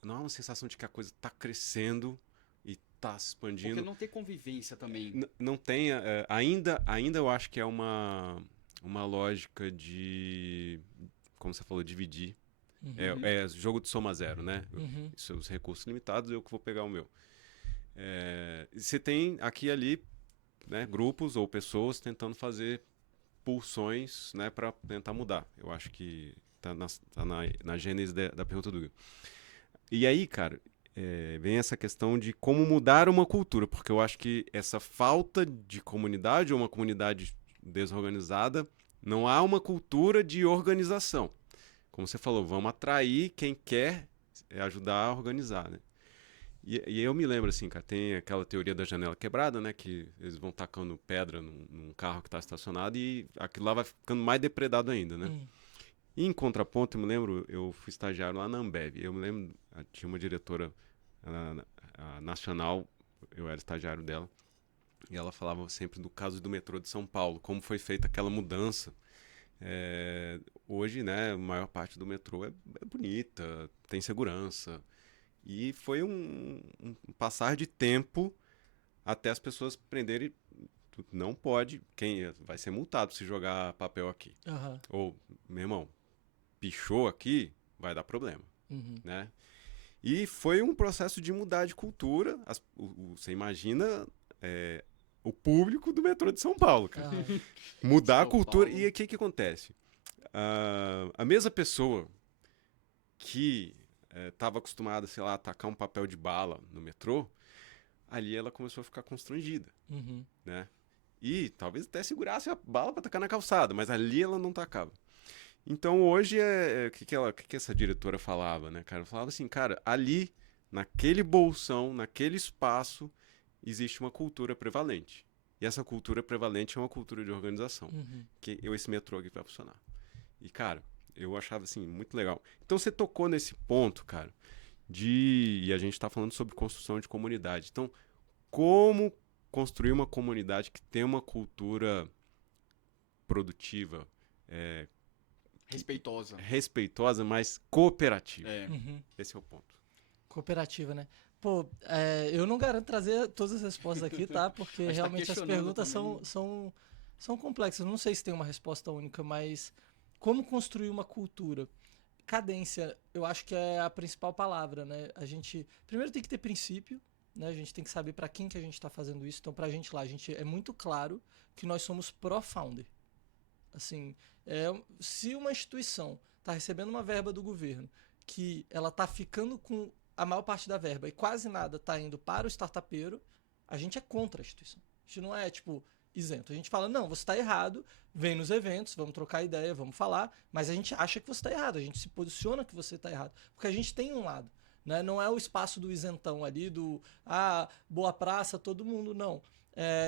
uma sensação de que a coisa está crescendo e está se expandindo. Porque não tem convivência também. Não tem... ainda eu acho que é uma lógica de... Como você falou, dividir. É jogo de soma zero, né? Os recursos limitados, eu que vou pegar o meu. Você tem aqui e ali, né, grupos ou pessoas tentando fazer pulsões, né, para tentar mudar. Eu acho que tá na gênese da pergunta do Igor. E aí, cara, vem essa questão de como mudar uma cultura, porque eu acho que essa falta de comunidade ou uma comunidade desorganizada, não há uma cultura de organização. Como você falou, vamos atrair quem quer ajudar a organizar, né? E eu me lembro, assim, cara, tem aquela teoria da janela quebrada, né? Que eles vão tacando pedra num carro que está estacionado e aquilo lá vai ficando mais depredado ainda, né? E em contraponto, eu me lembro, eu fui estagiário lá na Ambev. Eu me lembro, tinha uma diretora nacional, eu era estagiário dela, e ela falava sempre do caso do metrô de São Paulo, como foi feita aquela mudança. Hoje, né, a maior parte do metrô é bonita, tem segurança. E foi um passar de tempo até as pessoas aprenderem. Não pode, quem vai ser multado se jogar papel aqui. Ou, meu irmão, pichou aqui, vai dar problema. Né? E foi um processo de mudar de cultura. Você imagina... o público do metrô de São Paulo, cara. Mudar a cultura. E aí, o que acontece? A mesma pessoa que estava acostumada, sei lá, a tacar um papel de bala no metrô, ali ela começou a ficar constrangida, né? E talvez até segurasse a bala para tacar na calçada, mas ali ela não tacava. Então, hoje, o que essa diretora falava, né, cara? Ela falava assim, cara, ali, naquele bolsão, naquele espaço, existe uma cultura prevalente. E essa cultura prevalente é uma cultura de organização. Que esse metrô aqui vai funcionar. E, cara, eu achava, assim, muito legal. Então, você tocou nesse ponto, cara, e a gente está falando sobre construção de comunidade. Então, como construir uma comunidade que tem uma cultura produtiva, respeitosa, mas cooperativa. Esse é o ponto. Cooperativa, né? Pô, eu não garanto trazer todas as respostas aqui, tá? Porque realmente as perguntas são complexas. Não sei se tem uma resposta única, mas como construir uma cultura? Cadência, eu acho que é a principal palavra, né? A gente primeiro tem que ter princípio, né? A gente tem que saber para quem que a gente está fazendo isso. Então, pra gente lá, a gente é muito claro que nós somos pró-founder. Assim, se uma instituição está recebendo uma verba do governo que ela está ficando com a maior parte da verba e quase nada está indo para o startupeiro, a gente é contra a instituição. A gente não é, tipo, isento. A gente fala, não, você está errado, vem nos eventos, vamos trocar ideia, vamos falar, mas a gente acha que você está errado, a gente se posiciona que você está errado. Porque a gente tem um lado, né? Não é o espaço do isentão ali, boa praça, todo mundo, não.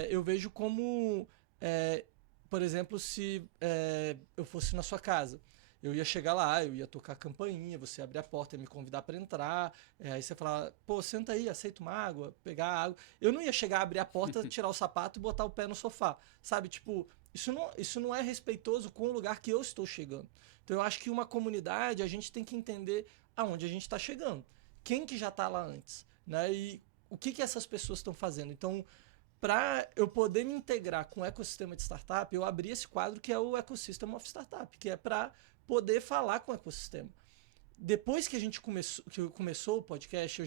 eu vejo como, por exemplo, se eu fosse na sua casa, eu ia chegar lá, eu ia tocar a campainha, você abrir a porta, ia me convidar para entrar, aí você falar, pô, senta aí, aceita uma água, pegar água. Eu não ia chegar, abrir a porta, tirar o sapato e botar o pé no sofá, sabe? Tipo, isso não é respeitoso com o lugar que eu estou chegando. Então eu acho que uma comunidade, a gente tem que entender aonde a gente está chegando. Quem que já está lá antes, né? E o que essas pessoas estão fazendo. Então, para eu poder me integrar com o ecossistema de startup, eu abri esse quadro que é o Ecosystem of Startup, que é para poder falar com o ecossistema. Depois que a gente começou o podcast,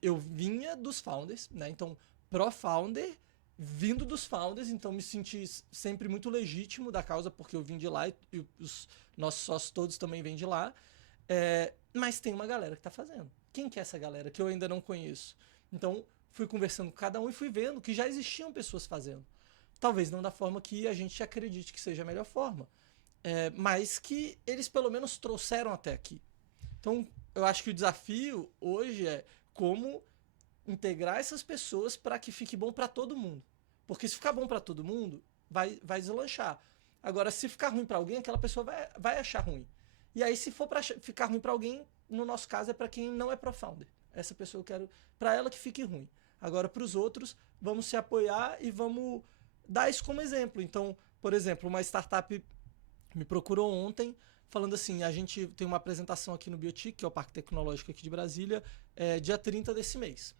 eu vinha dos founders, né? Então, pro-founder, vindo dos founders, então me senti sempre muito legítimo da causa, porque eu vim de lá e os nossos sócios todos também vêm de lá. Mas tem uma galera que está fazendo. Quem que é essa galera que eu ainda não conheço? Então, fui conversando com cada um e fui vendo que já existiam pessoas fazendo. Talvez não da forma que a gente acredite que seja a melhor forma, mas que eles pelo menos trouxeram até aqui. Então, eu acho que o desafio hoje é como integrar essas pessoas para que fique bom para todo mundo. Porque se ficar bom para todo mundo, vai deslanchar. Agora, se ficar ruim para alguém, aquela pessoa vai achar ruim. E aí, se for para ficar ruim para alguém, no nosso caso é para quem não é pro-founder. Essa pessoa eu quero, para ela que fique ruim. Agora, para os outros, vamos se apoiar e vamos dar isso como exemplo. Então, por exemplo, uma startup me procurou ontem falando assim, a gente tem uma apresentação aqui no Biotic, que é o Parque Tecnológico aqui de Brasília, dia 30 desse mês.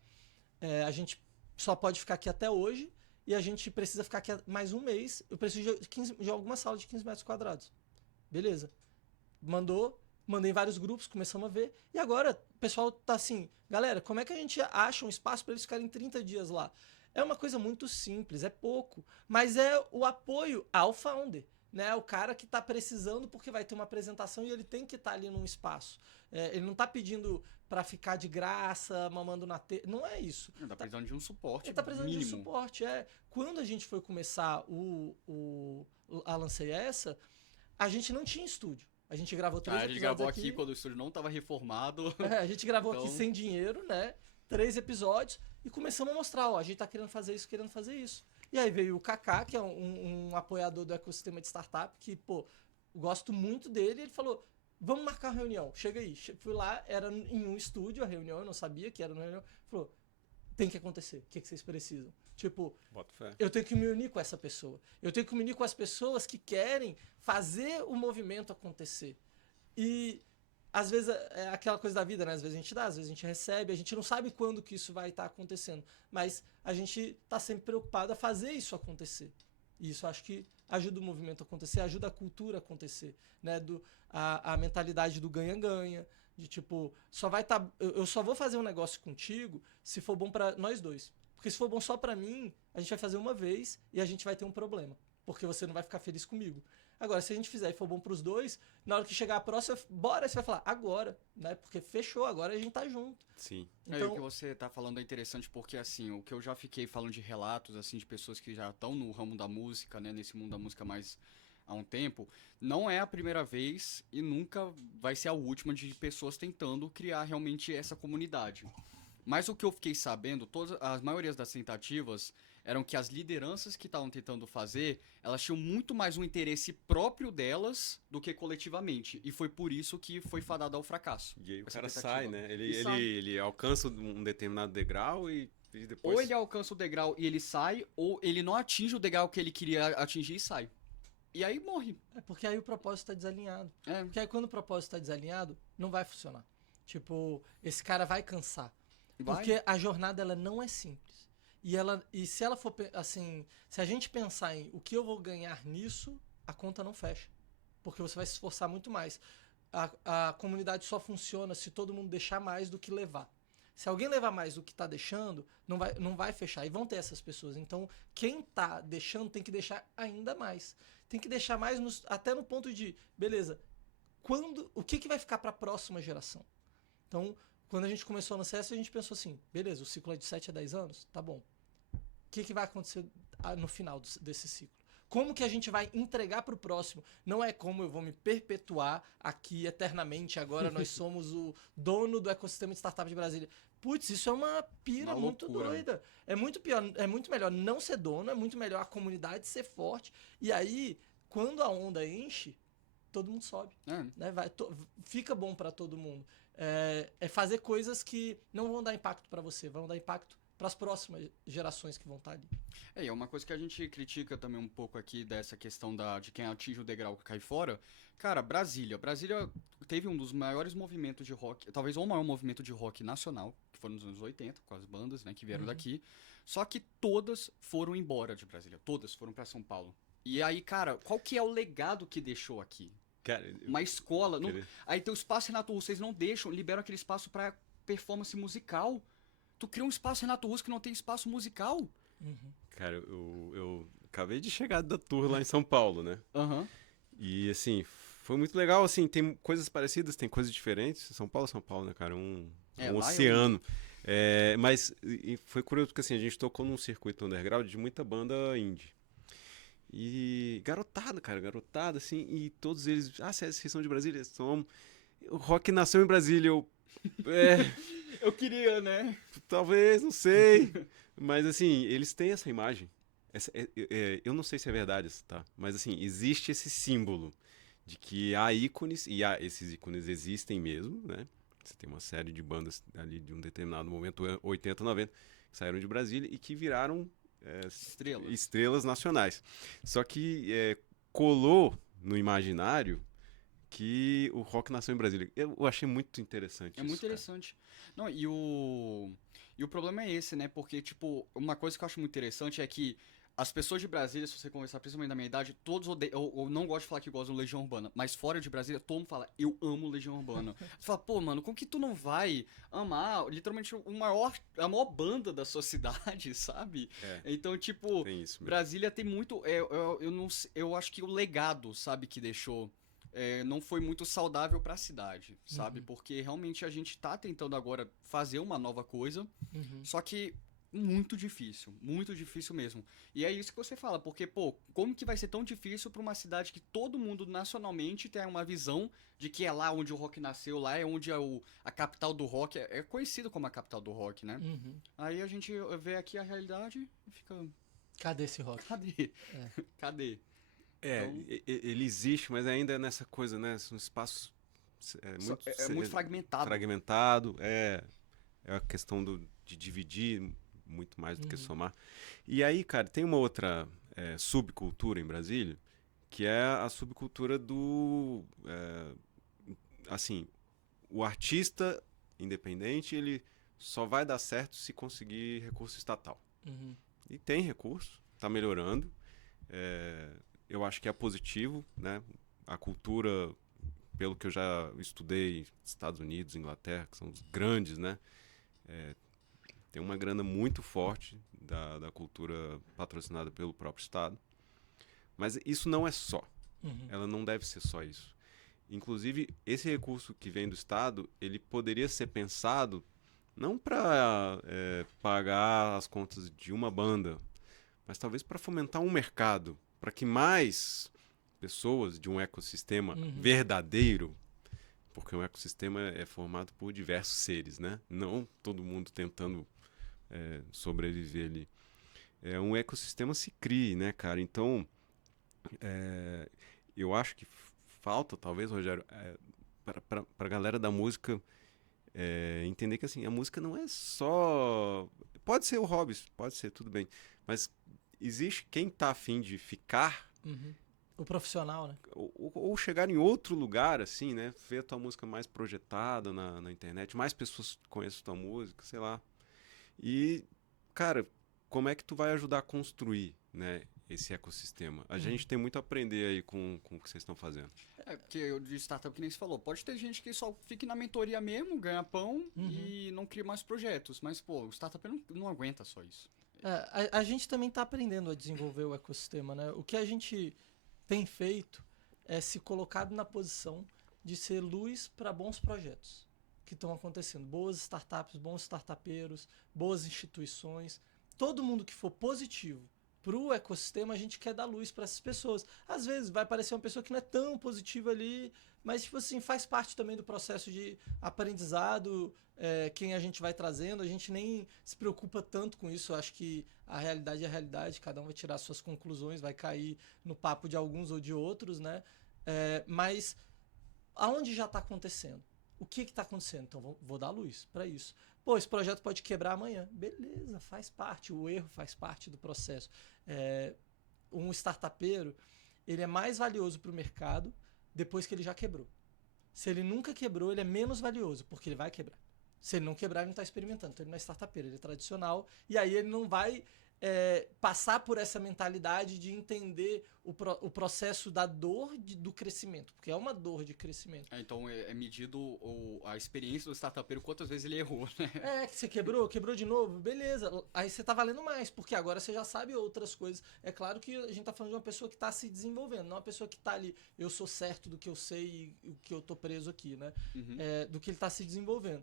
A gente só pode ficar aqui até hoje e a gente precisa ficar aqui mais um mês. Eu preciso de alguma sala de 15 metros quadrados. Beleza. Mandei em vários grupos, começamos a ver. E agora o pessoal tá assim, galera, como é que a gente acha um espaço para eles ficarem 30 dias lá? É uma coisa muito simples, é pouco, mas é o apoio ao founder. Né, o cara que está precisando porque vai ter uma apresentação e ele tem que estar ali num espaço. Ele não está pedindo para ficar de graça, mamando na teta. Não é isso. Ele está precisando de um suporte. Ele está precisando mínimo. de um suporte. Quando a gente foi começar a Lancei Essa, a gente não tinha estúdio. A gente gravou 3 episódios. A gente gravou aqui quando o estúdio não estava reformado. A gente gravou aqui sem dinheiro, né? 3 episódios e começamos a mostrar, ó, a gente tá querendo fazer isso. E aí veio o Kaká, que é um apoiador do ecossistema de startup, que, pô, gosto muito dele, e ele falou, vamos marcar uma reunião, chega aí. Fui lá, era em um estúdio a reunião, eu não sabia que era uma reunião. Falou, tem que acontecer, o que vocês precisam? Tipo, eu tenho que me unir com essa pessoa. Eu tenho que me unir com as pessoas que querem fazer o movimento acontecer. E às vezes é aquela coisa da vida, né? Às vezes a gente dá, às vezes a gente recebe, a gente não sabe quando que isso vai estar acontecendo, mas a gente está sempre preocupado a fazer isso acontecer. E isso acho que ajuda o movimento a acontecer, ajuda a cultura a acontecer, né? A mentalidade do ganha-ganha, de tipo, eu só vou fazer um negócio contigo se for bom para nós dois. Porque se for bom só para mim, a gente vai fazer uma vez e a gente vai ter um problema, porque você não vai ficar feliz comigo. Agora, se a gente fizer e for bom pros dois, na hora que chegar a próxima, bora, você vai falar, agora, né? Porque fechou, agora a gente tá junto. Sim. Então, o que você tá falando é interessante porque, assim, o que eu já fiquei falando de relatos, assim, de pessoas que já estão no ramo da música, né? Nesse mundo da música mais há um tempo, não é a primeira vez e nunca vai ser a última de pessoas tentando criar realmente essa comunidade. Mas o que eu fiquei sabendo, as maiorias das tentativas eram que as lideranças que estavam tentando fazer, elas tinham muito mais um interesse próprio delas do que coletivamente. E foi por isso que foi fadado ao fracasso. E aí o cara sai, né? Ele alcança um determinado degrau e depois... Ou ele alcança o degrau e ele sai, ou ele não atinge o degrau que ele queria atingir e sai. E aí morre. Porque aí o propósito está desalinhado. Porque aí quando o propósito está desalinhado, não vai funcionar. Tipo, esse cara vai cansar. Porque a jornada, ela não é simples. E se ela for, assim, se a gente pensar em o que eu vou ganhar nisso, a conta não fecha. Porque você vai se esforçar muito mais. A comunidade só funciona se todo mundo deixar mais do que levar. Se alguém levar mais do que está deixando, não vai fechar. E vão ter essas pessoas. Então, quem está deixando tem que deixar ainda mais. Tem que deixar mais até no ponto de, beleza, o que vai ficar para a próxima geração? Então, quando a gente começou a lançar essa, a gente pensou assim, beleza, o ciclo é de 7 a 10 anos? Tá bom. O que vai acontecer no final desse ciclo? Como que a gente vai entregar para o próximo? Não é como eu vou me perpetuar aqui eternamente, agora nós somos o dono do ecossistema de startup de Brasília. Putz, isso é uma pira Uma muito loucura. doida. É muito pior, é muito melhor não ser dono, é muito melhor a comunidade ser forte. E aí, quando a onda enche, todo mundo sobe. Né? Fica bom para todo mundo. É fazer coisas que não vão dar impacto para você, vão dar impacto para as próximas gerações que vão estar ali. É uma coisa que a gente critica também um pouco aqui dessa questão de quem atinge o degrau que cai fora. Cara, Brasília teve um dos maiores movimentos de rock, talvez o maior movimento de rock nacional, que foi nos anos 80, com as bandas, né, que vieram daqui. Só que todas foram embora de Brasília, todas foram para São Paulo. E aí, cara, qual que é o legado que deixou aqui? Cara, Uma escola. queria- Aí tem o espaço Renato Russo, vocês não deixam, liberam aquele espaço pra performance musical. Tu cria um espaço Renato Russo que não tem espaço musical? Cara, eu acabei de chegar da tour lá em São Paulo, né? Aham. E, assim, foi muito legal, assim, tem coisas parecidas, tem coisas diferentes. São Paulo, né, cara? Um É, um lá oceano. Mas foi curioso porque, assim, a gente tocou num circuito underground de muita banda indie. E garotada, assim, e todos eles, vocês são de Brasília? Somos. O rock nasceu em Brasília, Eu queria, né? talvez, não sei. Mas, assim, eles têm essa imagem. Eu não sei se é verdade, tá? Mas, assim, existe esse símbolo de que há ícones, e esses ícones existem mesmo, né? Você tem uma série de bandas ali de um determinado momento, 80, 90, que saíram de Brasília e que viraram estrelas nacionais. Só que colou no imaginário que o rock nasceu em Brasília. Eu achei muito interessante É isso, muito interessante. Não, e o problema é esse, né? Porque, tipo, uma coisa que eu acho muito interessante é que as pessoas de Brasília, se você conversar principalmente da minha idade, todos odeiam. Eu não gosto de falar que gostam do Legião Urbana, mas fora de Brasília, todo mundo fala, eu amo Legião Urbana. Você fala, pô, mano, como que tu não vai amar literalmente a maior banda da sua cidade, sabe? É. Então, tipo, Tem isso mesmo. Brasília tem muito. Eu não sei, eu acho que o legado, sabe, que deixou. Não foi muito saudável pra cidade, sabe? Porque realmente a gente tá tentando agora fazer uma nova coisa, só que muito difícil mesmo. E é isso que você fala, porque, pô, como que vai ser tão difícil pra uma cidade que todo mundo nacionalmente tem uma visão de que é lá onde o rock nasceu, lá é onde é a capital do rock, é conhecido como a capital do rock, né? Aí a gente vê aqui a realidade e fica, Cadê esse rock? cadê? Cadê? Então- Ele existe, mas ainda é nessa coisa, né? Um espaço Muito fragmentado. fragmentado. É a questão de dividir muito mais do que somar. E aí, cara, tem uma outra subcultura em Brasília, que é a subcultura assim, o artista independente, ele só vai dar certo se conseguir recurso estatal. E tem recurso, tá melhorando. Eu acho que é positivo, né? A cultura, pelo que eu já estudei, Estados Unidos, Inglaterra, que são os grandes, né? Tem uma grana muito forte da cultura patrocinada pelo próprio Estado. Mas isso não é só. Ela não deve ser só isso. Inclusive, esse recurso que vem do Estado, ele poderia ser pensado não para pagar as contas de uma banda, mas talvez para fomentar um mercado, para que mais pessoas de um ecossistema verdadeiro, porque um ecossistema é formado por diversos seres, né? Não todo mundo tentando sobreviver ali. Um ecossistema se crie, né, cara? Então, eu acho que falta, talvez, Rogério, para a galera da música entender que assim, a música não é só... Pode ser o hobby, pode ser, tudo bem. Mas existe quem tá afim de ficar... O profissional, né? Ou chegar em outro lugar, assim, né? Ver a tua música mais projetada na internet, mais pessoas conhecem a tua música, sei lá. E, cara, como é que tu vai ajudar a construir, né, esse ecossistema? A gente tem muito a aprender aí com o que vocês estão fazendo. Porque eu de startup, que nem você falou, pode ter gente que só fique na mentoria mesmo, ganha pão e não cria mais projetos. Mas, pô, o startup não aguenta só isso. A gente também está aprendendo a desenvolver o ecossistema, né? O que a gente tem feito é se colocado na posição de ser luz para bons projetos que estão acontecendo. Boas startups, bons startupeiros, boas instituições. Todo mundo que for positivo pro ecossistema, a gente quer dar luz para essas pessoas. Às vezes vai parecer uma pessoa que não é tão positiva ali, mas tipo assim, faz parte também do processo de aprendizado, quem a gente vai trazendo, a gente nem se preocupa tanto com isso. Eu acho que a realidade é a realidade, cada um vai tirar suas conclusões, vai cair no papo de alguns ou de outros, né? Mas aonde já está acontecendo? O que está acontecendo? Então vou dar luz para isso. Pô, esse projeto pode quebrar amanhã. Beleza, faz parte, o erro faz parte do processo. Um startupeiro, ele é mais valioso para o mercado depois que ele já quebrou. Se ele nunca quebrou, ele é menos valioso, porque ele vai quebrar. Se ele não quebrar, ele não está experimentando. Então ele não é startupeiro, ele é tradicional. E aí ele não vai passar por essa mentalidade de entender o processo da dor do crescimento, porque é uma dor de crescimento. Então é medido a experiência do startupeiro, quantas vezes ele errou, né? Que você quebrou de novo, beleza. Aí você tá valendo mais, porque agora você já sabe outras coisas. É claro que a gente tá falando de uma pessoa que tá se desenvolvendo, não uma pessoa que tá ali, eu sou certo do que eu sei e o que eu tô preso aqui, né? Uhum. Do que ele tá se desenvolvendo.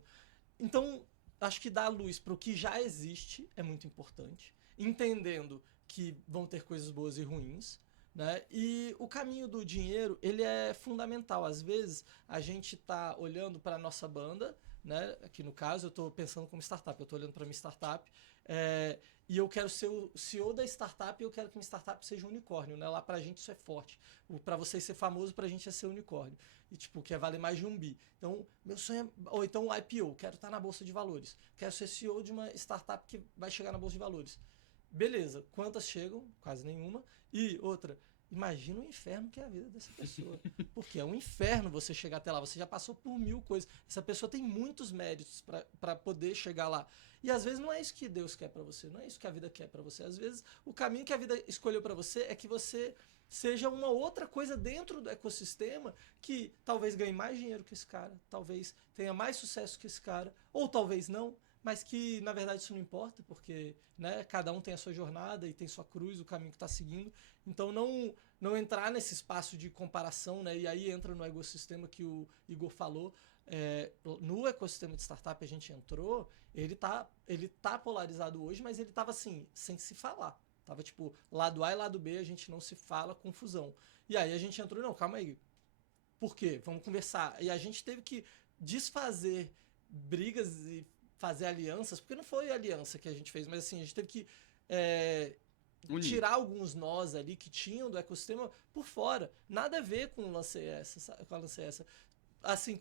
Então, acho que dar luz para o que já existe é muito importante, entendendo que vão ter coisas boas e ruins, né? E o caminho do dinheiro, ele é fundamental. Às vezes, a gente tá olhando para a nossa banda, né? Aqui no caso, eu estou pensando como startup, eu estou olhando para minha startup, e eu quero ser o CEO da startup e eu quero que minha startup seja um unicórnio, né? Lá pra gente isso é forte. Para vocês ser famoso, pra gente é ser unicórnio. E tipo, quer valer mais de 1 bi. Então, meu sonho é... Ou então o IPO, quero estar na Bolsa de Valores. Quero ser CEO de uma startup que vai chegar na Bolsa de Valores. Beleza, quantas chegam? Quase nenhuma. E outra, imagina o inferno que é a vida dessa pessoa. Porque é um inferno você chegar até lá. Você já passou por 1000 coisas. Essa pessoa tem muitos méritos para poder chegar lá. E às vezes não é isso que Deus quer para você. Não é isso que a vida quer para você. Às vezes o caminho que a vida escolheu para você é que você seja uma outra coisa dentro do ecossistema que talvez ganhe mais dinheiro que esse cara. Talvez tenha mais sucesso que esse cara. Ou talvez não. Mas que, na verdade, isso não importa, porque, né, cada um tem a sua jornada e tem sua cruz, o caminho que está seguindo. Então, não entrar nesse espaço de comparação, né, e aí entra no ecossistema que o Igor falou. No ecossistema de startup a gente entrou, ele tá polarizado hoje, mas ele estava assim, sem se falar. Tava tipo, lado A e lado B, a gente não se fala, confusão. E aí a gente entrou, não, calma aí. Por quê? Vamos conversar. E a gente teve que desfazer brigas e fazer alianças, porque não foi aliança que a gente fez, mas assim, a gente teve que tirar alguns nós ali que tinham do ecossistema por fora. Nada a ver com a Lancei Essa. Assim,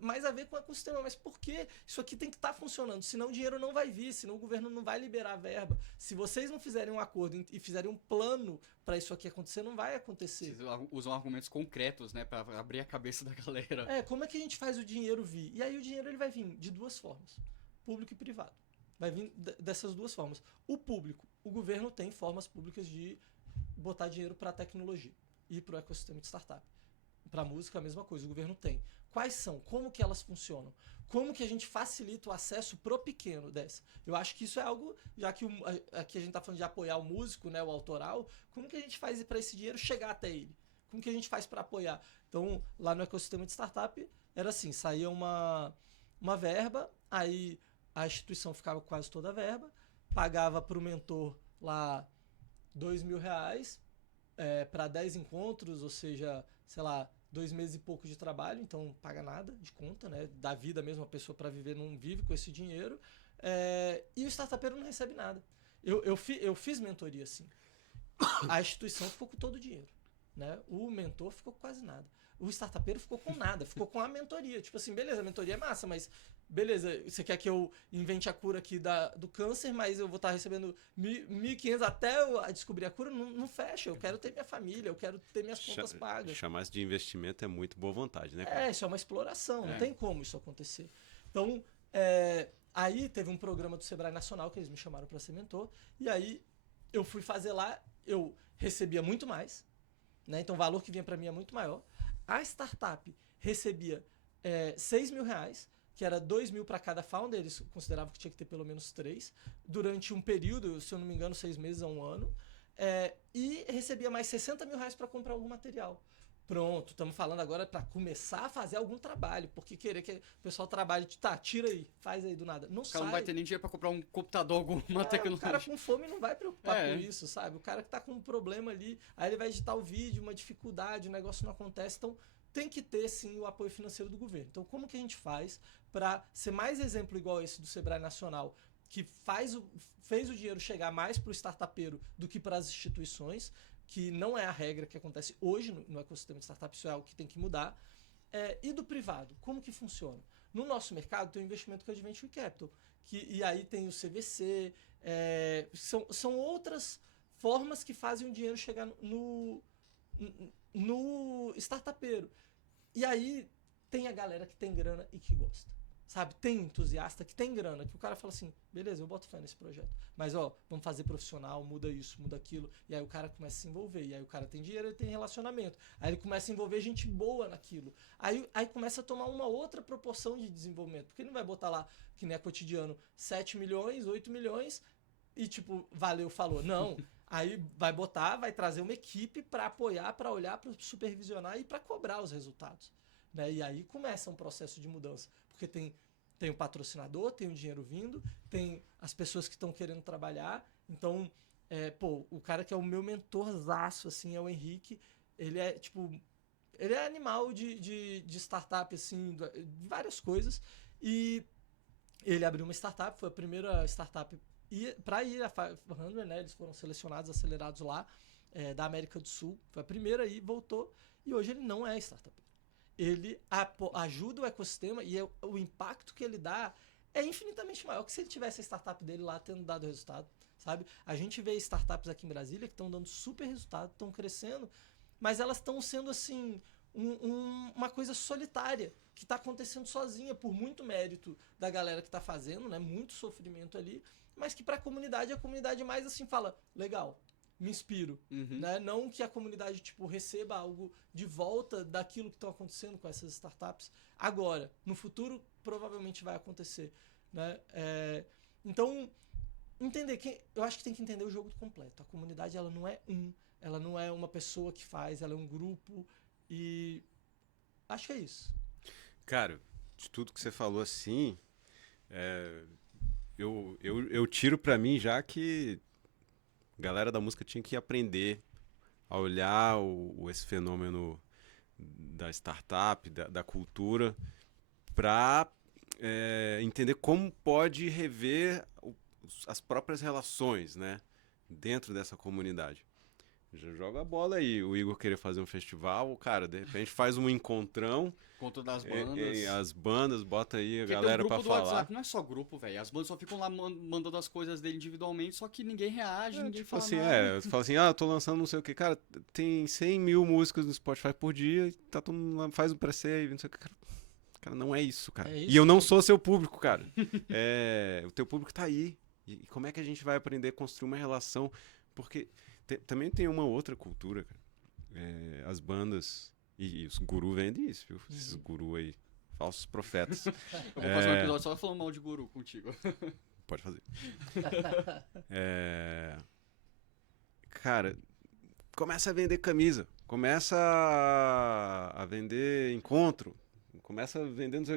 mais a ver com o ecossistema. Mas por quê? Isso aqui tem que estar funcionando, senão o dinheiro não vai vir, senão o governo não vai liberar a verba. Se vocês não fizerem um acordo e fizerem um plano para isso aqui acontecer, não vai acontecer. Vocês usam argumentos concretos, né, para abrir a cabeça da galera. Como é que a gente faz o dinheiro vir? E aí o dinheiro ele vai vir de duas formas. Público e privado. Vai vir dessas duas formas. O público, o governo tem formas públicas de botar dinheiro para a tecnologia e para o ecossistema de startup. Para a música, a mesma coisa, o governo tem. Quais são? Como que elas funcionam? Como que a gente facilita o acesso pro pequeno dessa? Eu acho que isso é algo, já que aqui a gente está falando de apoiar o músico, né, o autoral, como que a gente faz para esse dinheiro chegar até ele? Como que a gente faz para apoiar? Então, lá no ecossistema de startup, era assim, saía uma verba, aí a instituição ficava com quase toda a verba, pagava para o mentor lá R$2.000 para 10 encontros, ou seja, sei lá, 2 meses e pouco de trabalho, então paga nada de conta, né? Dá vida mesmo, a pessoa para viver não vive com esse dinheiro, e o startupeiro não recebe nada. Eu fiz mentoria assim. A instituição ficou com todo o dinheiro, né? O mentor ficou com quase nada. O startupeiro ficou com nada, ficou com a mentoria. Tipo assim, beleza, a mentoria é massa, mas beleza, você quer que eu invente a cura aqui do câncer, mas eu vou estar recebendo 1.500 até eu descobrir a cura? Não fecha, eu quero ter minha família, eu quero ter minhas contas pagas. Chamar isso de investimento é muito boa vontade, né, cara? Isso é uma exploração, não tem como isso acontecer. Então, aí teve um programa do Sebrae Nacional que eles me chamaram para ser mentor, e aí eu fui fazer lá, eu recebia muito mais, né? Então o valor que vinha para mim é muito maior. A startup recebia R$6.000, que era 2.000 para cada founder, eles consideravam que tinha que ter pelo menos 3, durante um período, se eu não me engano, 6 meses a 1 ano, e recebia mais R$60.000 para comprar algum material. Pronto, estamos falando agora para começar a fazer algum trabalho, porque querer que o pessoal trabalhe, tá, tira aí, faz aí do nada. Não O cara sai. não vai ter nem dinheiro pra comprar um computador, alguma O cara tecnologia. com fome não vai preocupar É. com isso, sabe? O cara que tá com um problema ali, aí ele vai editar o vídeo, uma dificuldade, o negócio não acontece. Então, tem que ter, sim, o apoio financeiro do governo. Então, como que a gente faz para ser mais exemplo igual esse do Sebrae Nacional, que fez o dinheiro chegar mais para o startupeiro do que para as instituições, que não é a regra que acontece hoje no ecossistema de startup, isso é algo que tem que mudar. E do privado, como que funciona? No nosso mercado tem um investimento que é de Venture Capital, e aí tem o CVC, são outras formas que fazem o dinheiro chegar no startupeiro. E aí tem a galera que tem grana e que gosta. Sabe, tem entusiasta que tem grana, que o cara fala assim, beleza, eu boto fé nesse projeto. Mas, vamos fazer profissional, muda isso, muda aquilo. E aí o cara começa a se envolver. E aí o cara tem dinheiro, ele tem relacionamento. Aí ele começa a envolver gente boa naquilo. Aí começa a tomar uma outra proporção de desenvolvimento. Porque ele não vai botar lá, que nem é cotidiano, 7 milhões, 8 milhões e tipo, valeu, falou. Não. Aí vai botar, vai trazer uma equipe para apoiar, para olhar, para supervisionar e para cobrar os resultados. Né? E aí começa um processo de mudança. Porque tem o patrocinador, tem o dinheiro vindo, tem as pessoas que estão querendo trabalhar. Então, o cara que é o meu mentorzaço, assim, é o Henrique. Ele é, tipo, ele é animal de startup, assim, de várias coisas. E ele abriu uma startup, foi a primeira startup para ir a 500, né? Eles foram selecionados, acelerados lá, da América do Sul. Foi a primeira aí, voltou. E hoje ele não é startup. Ele ajuda o ecossistema e o impacto que ele dá é infinitamente maior que se ele tivesse a startup dele lá tendo dado resultado, sabe? A gente vê startups aqui em Brasília que estão dando super resultado, estão crescendo, mas elas estão sendo, assim, uma coisa solitária, que está acontecendo sozinha, por muito mérito da galera que está fazendo, né? Muito sofrimento ali, mas que para a comunidade mais, assim, fala, legal, me inspiro, né? Não que a comunidade, tipo, receba algo de volta daquilo que está acontecendo com essas startups agora. No futuro, provavelmente vai acontecer, né? Então, eu acho que tem que entender o jogo completo. A comunidade, ela não é uma pessoa que faz, ela é um grupo e acho que é isso. Cara, de tudo que você falou assim, eu tiro pra mim já que a galera da música tinha que aprender a olhar esse fenômeno da startup, da cultura, para entender como pode rever as próprias relações, né, dentro dessa comunidade. Já joga a bola aí, o Igor querer fazer um festival, cara, de repente faz um encontrão. Conta das bandas. As bandas, bota aí a Porque galera tem o pra grupo do falar. WhatsApp, não é só grupo, velho. As bandas só ficam lá mandando as coisas dele individualmente, só que ninguém reage, ninguém Tipo fala assim, nada. você fala assim, eu tô lançando não sei o que, cara, tem 100 mil músicas no Spotify por dia, e tá todo mundo lá, faz um pré-save, não sei o que, cara, não é isso, cara. É isso, e eu não né? sou seu público, cara. O teu público tá aí. E como é que a gente vai aprender a construir uma relação? Porque também tem uma outra cultura, cara. As bandas e os gurus vendem isso, viu? Esses gurus aí, falsos profetas. Eu vou fazer um episódio só falando mal de guru contigo. Pode fazer. Cara, começa a vender camisa, começa a vender encontro, começa vendendo.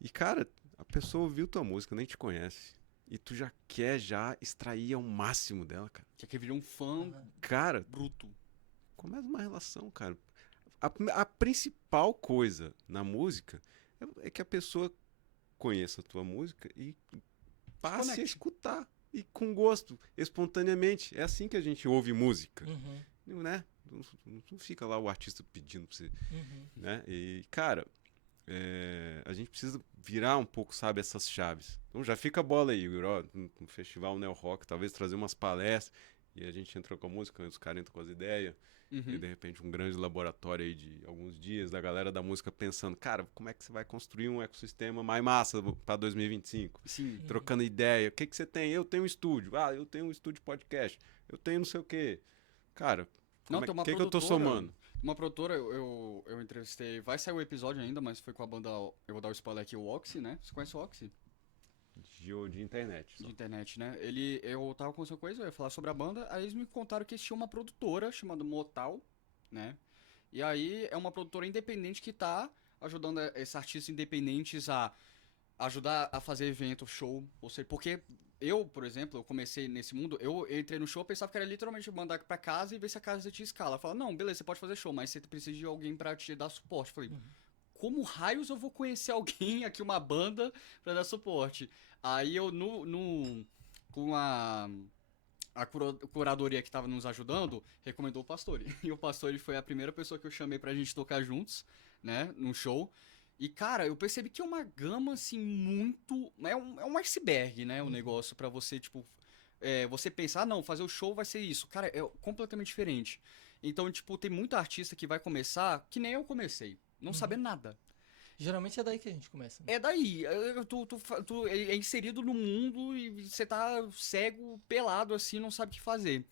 E, cara, a pessoa ouviu tua música, nem te conhece. E tu já quer extrair ao máximo dela, cara. Já quer virar um fã Cara, bruto. começa uma relação, cara. A principal coisa na música é que a pessoa conheça a tua música e passe a escutar. E com gosto, espontaneamente. É assim que a gente ouve música, né? Não fica lá o artista pedindo pra você, né? E, cara, a gente precisa virar um pouco, sabe, essas chaves. Então já fica a bola aí, ó, no festival Neo Rock, talvez trazer umas palestras, e a gente entra com a música, os caras entram com as ideias, e de repente um grande laboratório aí de alguns dias da galera da música pensando, cara, como é que você vai construir um ecossistema mais massa pra 2025? Sim. Trocando ideia. O que você tem? Eu tenho um estúdio. Eu tenho um estúdio podcast. Eu tenho não sei o quê. Cara, o que eu tô somando? Uma produtora, eu entrevistei, vai sair o episódio ainda, mas foi com a banda, eu vou dar o spoiler aqui, o Oxy, né? Você conhece o Oxy? De internet. Só. De internet, né? Eu tava conversando com eles, eu ia falar sobre a banda, aí eles me contaram que eles tinham uma produtora chamada Motal, né? E aí é uma produtora independente que tá ajudando esses artistas independentes a ajudar a fazer evento, show, ou seja, porque eu, por exemplo, eu comecei nesse mundo, eu entrei no show, pensava que era literalmente mandar pra casa e ver se a casa tinha escala. Fala, não, beleza, você pode fazer show, mas você precisa de alguém pra te dar suporte. Eu falei, como raios eu vou conhecer alguém aqui, uma banda, pra dar suporte? Aí eu, com a curadoria que tava nos ajudando, recomendou o Pastore. E o Pastore foi a primeira pessoa que eu chamei pra gente tocar juntos, né, num show. E, cara, eu percebi que é uma gama, assim, muito... É um iceberg, né, o negócio, pra você, tipo... você pensar, não, fazer o show vai ser isso. Cara, é completamente diferente. Então, tipo, tem muito artista que vai começar, que nem eu comecei, não sabendo nada. Geralmente é daí que a gente começa. Né? É daí, tu é inserido no mundo e você tá cego, pelado, assim, não sabe o que fazer.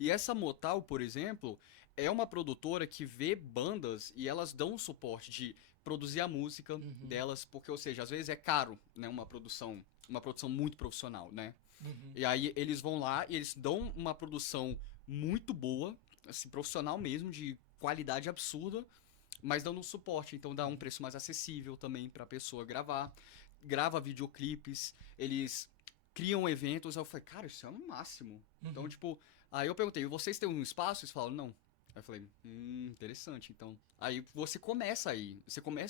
E essa Motal, por exemplo, é uma produtora que vê bandas e elas dão o suporte de produzir a música delas, porque, ou seja, às vezes é caro, né, uma produção muito profissional, né? E aí eles vão lá e eles dão uma produção muito boa, assim, profissional mesmo, de qualidade absurda, mas dando um suporte, então dá um preço mais acessível também pra pessoa gravar. Grava videoclipes, eles criam eventos. Aí eu falei, cara, isso é o máximo. Então, tipo, aí eu perguntei, vocês têm um espaço? Eles falaram, não. Aí eu falei, interessante, então. Aí você começa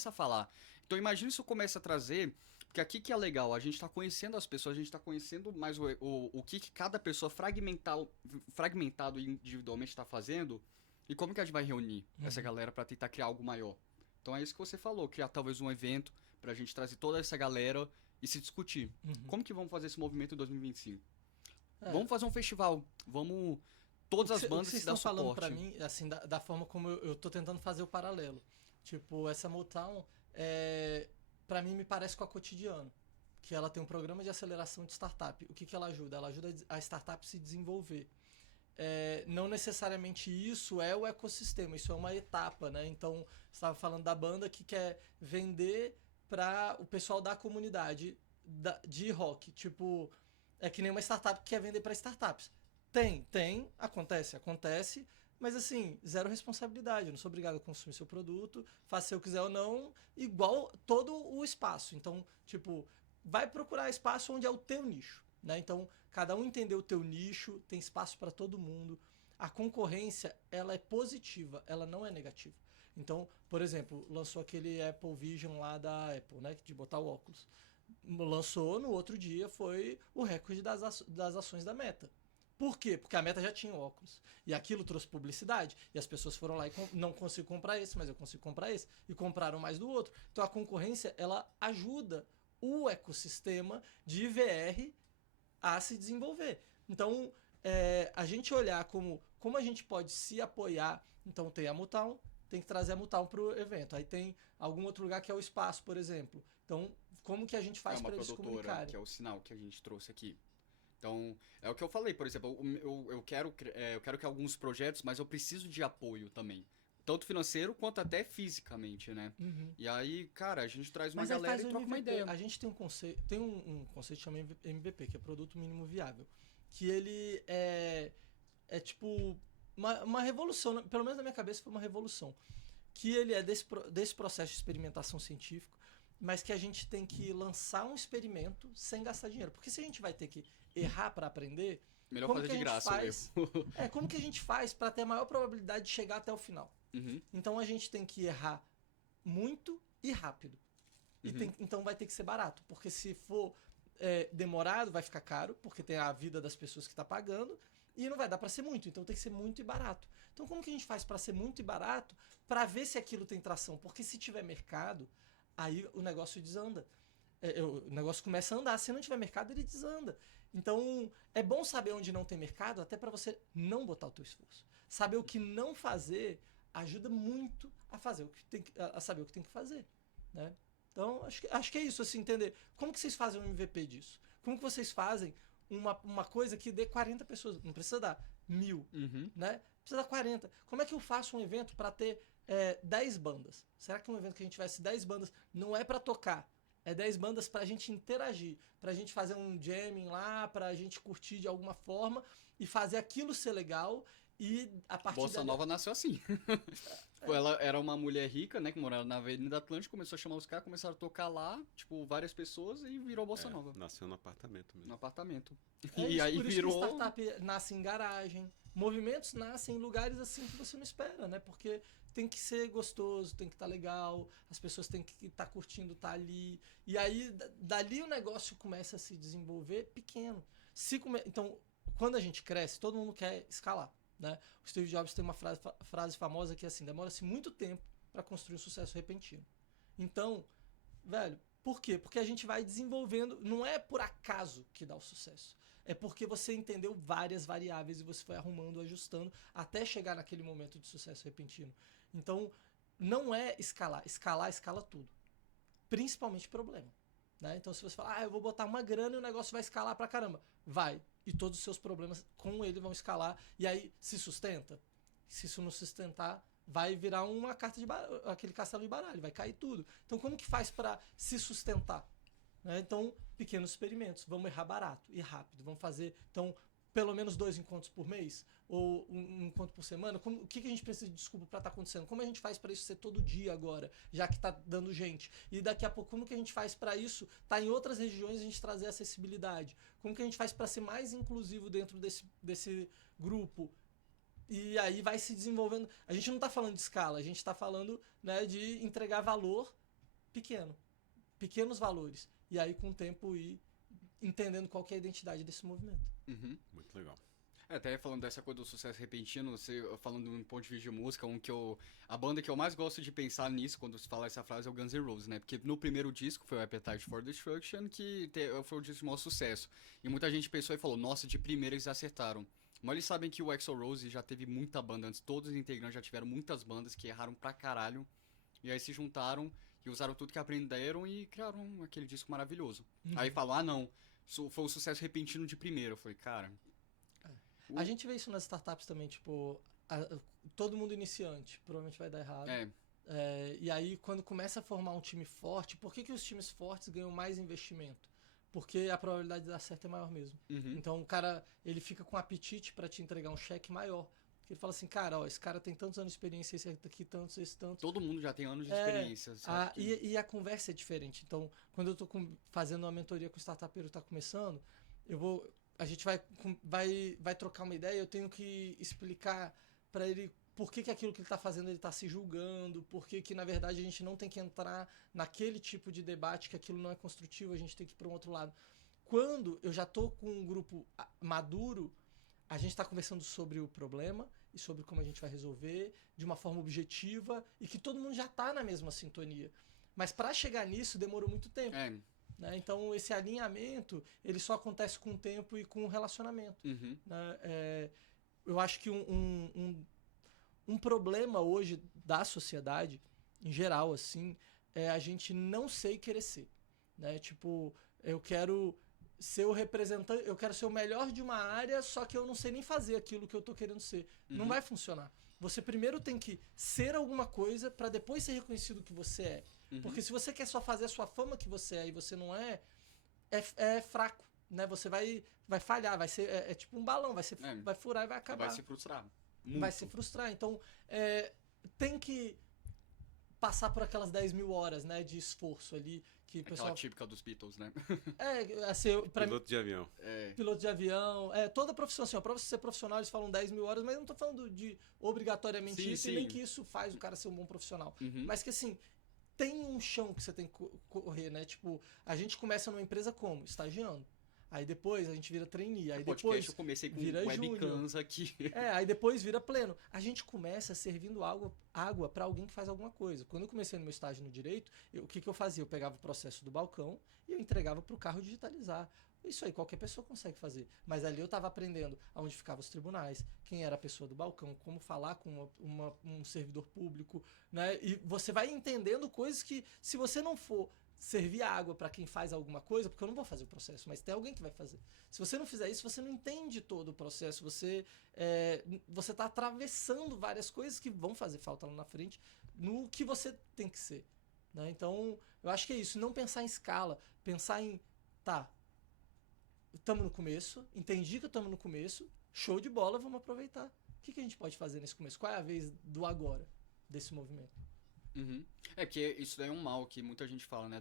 a falar. Então imagina se eu começo a trazer, porque aqui que é legal, a gente tá conhecendo as pessoas, a gente tá conhecendo mais o que cada pessoa fragmentado individualmente tá fazendo, e como que a gente vai reunir essa galera pra tentar criar algo maior. Então é isso que você falou, criar talvez um evento pra gente trazer toda essa galera e se discutir. Como que vamos fazer esse movimento em 2025? Vamos fazer um festival, vamos... Todas as bandas vocês se dão estão falando suporte. pra mim, assim, da forma como eu tô tentando fazer o paralelo. Tipo, essa Motown, pra mim, me parece com a Cotidiano. Que ela tem um programa de aceleração de startup. O que ela ajuda? Ela ajuda a startup a se desenvolver. Não necessariamente isso é o ecossistema, isso é uma etapa, né? Então, você estava falando da banda que quer vender para o pessoal da comunidade de rock. Tipo, é que nem uma startup que quer vender para startups. Acontece, mas assim, zero responsabilidade. Eu não sou obrigado a consumir seu produto, faça se eu quiser ou não, igual todo o espaço. Então, tipo, vai procurar espaço onde é o teu nicho, né? Então, cada um entender o teu nicho, tem espaço para todo mundo. A concorrência, ela é positiva, ela não é negativa. Então, por exemplo, lançou aquele Apple Vision lá da Apple, né, de botar o óculos. Lançou, no outro dia foi o recorde das ações da Meta. Por quê? Porque a Meta já tinha óculos. E aquilo trouxe publicidade. E as pessoas foram lá e não consigo comprar esse, mas eu consigo comprar esse. E compraram mais do outro. Então a concorrência, ela ajuda o ecossistema de VR a se desenvolver. Então, a gente olhar como a gente pode se apoiar. Então tem a Motown, tem que trazer a Motown para o evento. Aí tem algum outro lugar que é o espaço, por exemplo. Então, como que a gente faz para eles se comunicarem? Que é o sinal que a gente trouxe aqui. Então, é o que eu falei, por exemplo, eu quero que alguns projetos, mas eu preciso de apoio também. Tanto financeiro quanto até fisicamente, né? E aí, cara, a gente traz uma galera e troca uma ideia. A gente tem um conceito que chama MVP, que é Produto Mínimo Viável. Que ele é tipo uma revolução, pelo menos na minha cabeça foi uma revolução. Que ele é desse processo de experimentação científica, mas que a gente tem que lançar um experimento sem gastar dinheiro. Porque se a gente vai ter que errar para aprender, melhor fazer de graça mesmo. Como que a gente faz para ter a maior probabilidade de chegar até o final? Então a gente tem que errar muito e rápido. Então vai ter que ser barato, porque se for demorado vai ficar caro, porque tem a vida das pessoas que está pagando, e não vai dar para ser muito, então tem que ser muito e barato. Então como que a gente faz para ser muito e barato, para ver se aquilo tem tração? Porque se tiver mercado, aí o negócio desanda. O negócio começa a andar. Se não tiver mercado, ele desanda. Então, é bom saber onde não tem mercado, até para você não botar o teu esforço. Saber o que não fazer ajuda muito a saber o que tem que fazer, né? Então, acho que é isso, assim, entender. Como que vocês fazem um MVP disso? Como que vocês fazem uma coisa que dê 40 pessoas? Não precisa dar 1000, né? Precisa dar 40. Como é que eu faço um evento para ter 10 bandas? Será que um evento que a gente tivesse 10 bandas não é para tocar? É 10 bandas pra gente interagir, pra gente fazer um jamming lá, pra gente curtir de alguma forma e fazer aquilo ser legal E a partir Bossa dali- Nova nasceu assim. Tipo, ela era uma mulher rica, né, que morava na Avenida Atlântica, começou a chamar os caras, começaram a tocar lá, tipo, várias pessoas e virou Bossa Nova. Nasceu no apartamento mesmo. No apartamento. É E isso, aí por isso virou. que startup nasce em garagem. Movimentos nascem em lugares assim que você não espera, né? Porque tem que ser gostoso, tem que estar legal, as pessoas têm que estar curtindo estar ali. E aí, dali o negócio começa a se desenvolver pequeno. Então, quando a gente cresce, todo mundo quer escalar, né? O Steve Jobs tem uma frase famosa que é assim, demora-se muito tempo para construir um sucesso repentino. Então, velho, por quê? Porque a gente vai desenvolvendo, não é por acaso que dá o sucesso. É porque você entendeu várias variáveis e você foi arrumando, ajustando, até chegar naquele momento de sucesso repentino. Então, não é escalar. Escalar, escala tudo. Principalmente problema. Né? Então, se você falar, eu vou botar uma grana e o negócio vai escalar pra caramba. Vai. E todos os seus problemas com ele vão escalar. E aí, se sustenta? Se isso não sustentar, vai virar uma carta de baralho, aquele castelo de baralho, vai cair tudo. Então, como que faz para se sustentar? Né? Então, pequenos experimentos. Vamos errar barato e rápido. Vamos fazer, então, pelo menos 2 encontros por mês? Ou um encontro por semana? O que a gente precisa de desculpa para estar acontecendo? Como a gente faz para isso ser todo dia agora, já que está dando gente? E daqui a pouco, como que a gente faz para isso estar em outras regiões e a gente trazer acessibilidade? Como que a gente faz para ser mais inclusivo dentro desse grupo? E aí vai se desenvolvendo. A gente não está falando de escala, a gente está falando, né, de entregar valor pequeno. Pequenos valores. E aí, com o tempo, ir entendendo qual que é a identidade desse movimento. Uhum. Muito legal. Até falando dessa coisa do sucesso repentino, você falando de um ponto de vista de música, a banda que eu mais gosto de pensar nisso quando se fala essa frase é o Guns N' Roses, né? Porque no primeiro disco foi o Appetite for Destruction, que foi o disco de maior sucesso. E muita gente pensou e falou, nossa, de primeira eles acertaram. Mas eles sabem que o Axl Rose já teve muita banda antes, todos os integrantes já tiveram muitas bandas que erraram pra caralho. E aí se juntaram e usaram tudo que aprenderam e criaram aquele disco maravilhoso. Aí falam, não, foi um sucesso repentino de primeira. Eu falei, cara... A gente vê isso nas startups também, tipo, todo mundo iniciante, provavelmente vai dar errado. E aí, quando começa a formar um time forte, por que os times fortes ganham mais investimento? Porque a probabilidade de dar certo é maior mesmo. Uhum. Então, o cara, ele fica com apetite para te entregar um cheque maior. Porque ele fala assim, cara, ó, esse cara tem tantos anos de experiência, esse aqui tantos, esse tantos. Todo mundo já tem anos de experiência. E a conversa é diferente. Então, quando eu tô fazendo uma mentoria com o startupeiro que está começando, a gente vai trocar uma ideia, eu tenho que explicar para ele por que aquilo que ele está fazendo ele está se julgando, por que na verdade a gente não tem que entrar naquele tipo de debate, que aquilo não é construtivo, a gente tem que ir para um outro lado. Quando eu já estou com um grupo maduro, a gente está conversando sobre o problema e sobre como a gente vai resolver de uma forma objetiva e que todo mundo já está na mesma sintonia. Mas para chegar nisso demorou muito tempo. Né? Então esse alinhamento ele só acontece com o tempo e com o relacionamento. Uhum. Né? Eu acho que um problema hoje da sociedade, em geral, assim, é a gente não sei querer ser. Né? Tipo, eu quero ser o representante, eu quero ser o melhor de uma área, só que eu não sei nem fazer aquilo que eu tô querendo ser. Uhum. Não vai funcionar. Você primeiro tem que ser alguma coisa para depois ser reconhecido que você é. Uhum. Porque se você quer só fazer a sua fama que você é e você não é fraco. Né? Você vai falhar, vai ser tipo um balão, vai furar e vai acabar. Vai se frustrar. Muito. Vai se frustrar. Então, tem que passar por aquelas 10 mil horas, né, de esforço ali. Que Aquela pessoal... típica dos Beatles, né? Assim, Piloto de avião. Piloto de avião. Toda profissão, assim, pra você ser profissional, eles falam 10 mil horas, mas eu não tô falando de obrigatoriamente sim, isso, sim. e nem que isso faz o cara ser um bom profissional. Uhum. Mas que, assim, tem um chão que você tem que correr, né? Tipo, a gente começa numa empresa como? Estagiando. Aí depois a gente vira trainee. Aí depois eu comecei com vira webcams aqui. Aí depois vira pleno. A gente começa servindo água para alguém que faz alguma coisa. Quando eu comecei no meu estágio no direito, o que eu fazia? Eu pegava o processo do balcão e eu entregava para o carro digitalizar. Isso aí qualquer pessoa consegue fazer. Mas ali eu estava aprendendo aonde ficavam os tribunais, quem era a pessoa do balcão, como falar com um servidor público, né? E você vai entendendo coisas que, se você não for servir água para quem faz alguma coisa, porque eu não vou fazer o processo, mas tem alguém que vai fazer. Se você não fizer isso, você não entende todo o processo. Você está atravessando várias coisas que vão fazer falta lá na frente no que você tem que ser. Né? Então, eu acho que é isso. Não pensar em escala. Pensar em, estamos no começo, entendi que estamos no começo, show de bola, vamos aproveitar. que a gente pode fazer nesse começo? Qual é a vez do agora desse movimento? Uhum. É porque isso daí é um mal que muita gente fala, né,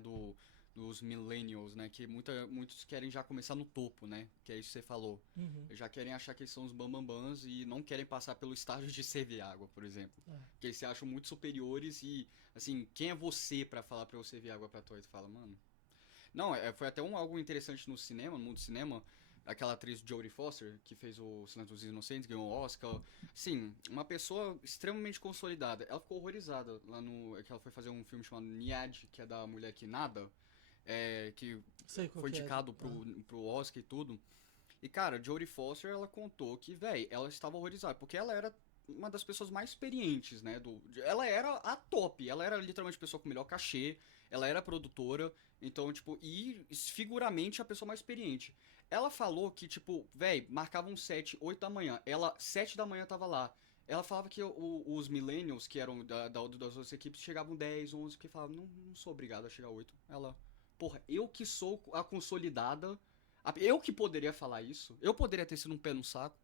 dos millennials, né, que muitos querem já começar no topo, né, que é isso que você falou. Uhum. Já querem achar que eles são os bambambãs e não querem passar pelo estágio de servir água, por exemplo. Que eles se acham muito superiores e, assim, quem é você pra falar pra eu servir água pra tu? E tu fala, mano... Não, foi até algo interessante no cinema, no mundo do cinema, aquela atriz Jodie Foster, que fez o Silêncio dos Inocentes, ganhou o Oscar. Sim, uma pessoa extremamente consolidada. Ela ficou horrorizada lá no... que ela foi fazer um filme chamado Niad, que é da mulher que nada, que Sei qual foi que é. indicado pro Oscar e tudo. E, cara, Jodie Foster, ela contou que, véi, ela estava horrorizada, porque ela era uma das pessoas mais experientes, né? Ela era a top, ela era literalmente a pessoa com o melhor cachê, ela era produtora, então, tipo, e figuramente a pessoa mais experiente. Ela falou que, tipo, véi, marcava um 7, 8 da manhã, ela, 7 da manhã tava lá. Ela falava que os millennials, que eram das outras equipes, chegavam 10, 11, porque falavam, não sou obrigado a chegar 8. Ela, porra, eu que sou a consolidada, eu que poderia falar isso, eu poderia ter sido um pé no saco,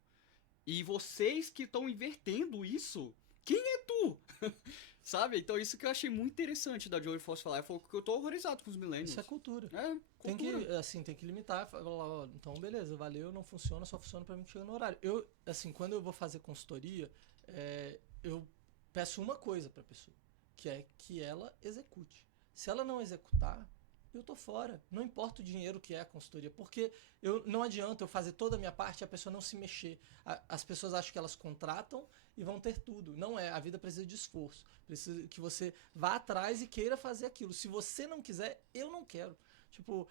e vocês que estão invertendo isso, quem é tu? Sabe? Então isso que eu achei muito interessante da Jodie Foster falar. Ela falou que eu tô horrorizado com os millennials. Isso é cultura. É, Tem cultura. que, assim, tem que limitar. Falar, ó, então, beleza, valeu, não funciona, só funciona pra mim que chega no horário. Eu, assim, quando eu vou fazer consultoria, eu peço uma coisa pra pessoa, que é que ela execute. Se ela não executar, eu tô fora. Não importa o dinheiro que é a consultoria, porque não adianta eu fazer toda a minha parte e a pessoa não se mexer. As pessoas acham que elas contratam e vão ter tudo. Não é. A vida precisa de esforço. Precisa que você vá atrás e queira fazer aquilo. Se você não quiser, eu não quero. Tipo,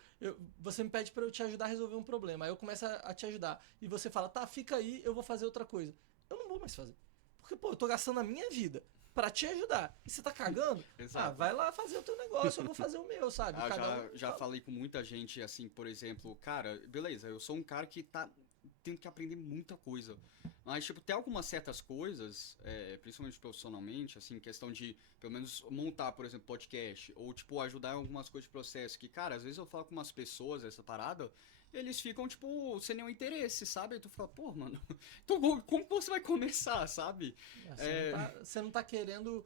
você me pede pra eu te ajudar a resolver um problema. Aí eu começo a te ajudar. E você fala, tá, fica aí, eu vou fazer outra coisa. Eu não vou mais fazer. Porque, pô, eu tô gastando a minha vida pra te ajudar. E você tá cagando? Exato. Vai lá fazer o teu negócio, eu vou fazer o meu, sabe? Já falei com muita gente, assim, por exemplo, cara, beleza, eu sou um cara que tá tendo que aprender muita coisa. Mas, tipo, tem algumas certas coisas, principalmente profissionalmente, assim, questão de, pelo menos, montar, por exemplo, podcast, ou, tipo, ajudar em algumas coisas de processo, que, cara, às vezes eu falo com umas pessoas essa parada, e eles ficam, tipo, sem nenhum interesse, sabe? Aí tu fala, pô, mano, então como que você vai começar, sabe? Você não tá querendo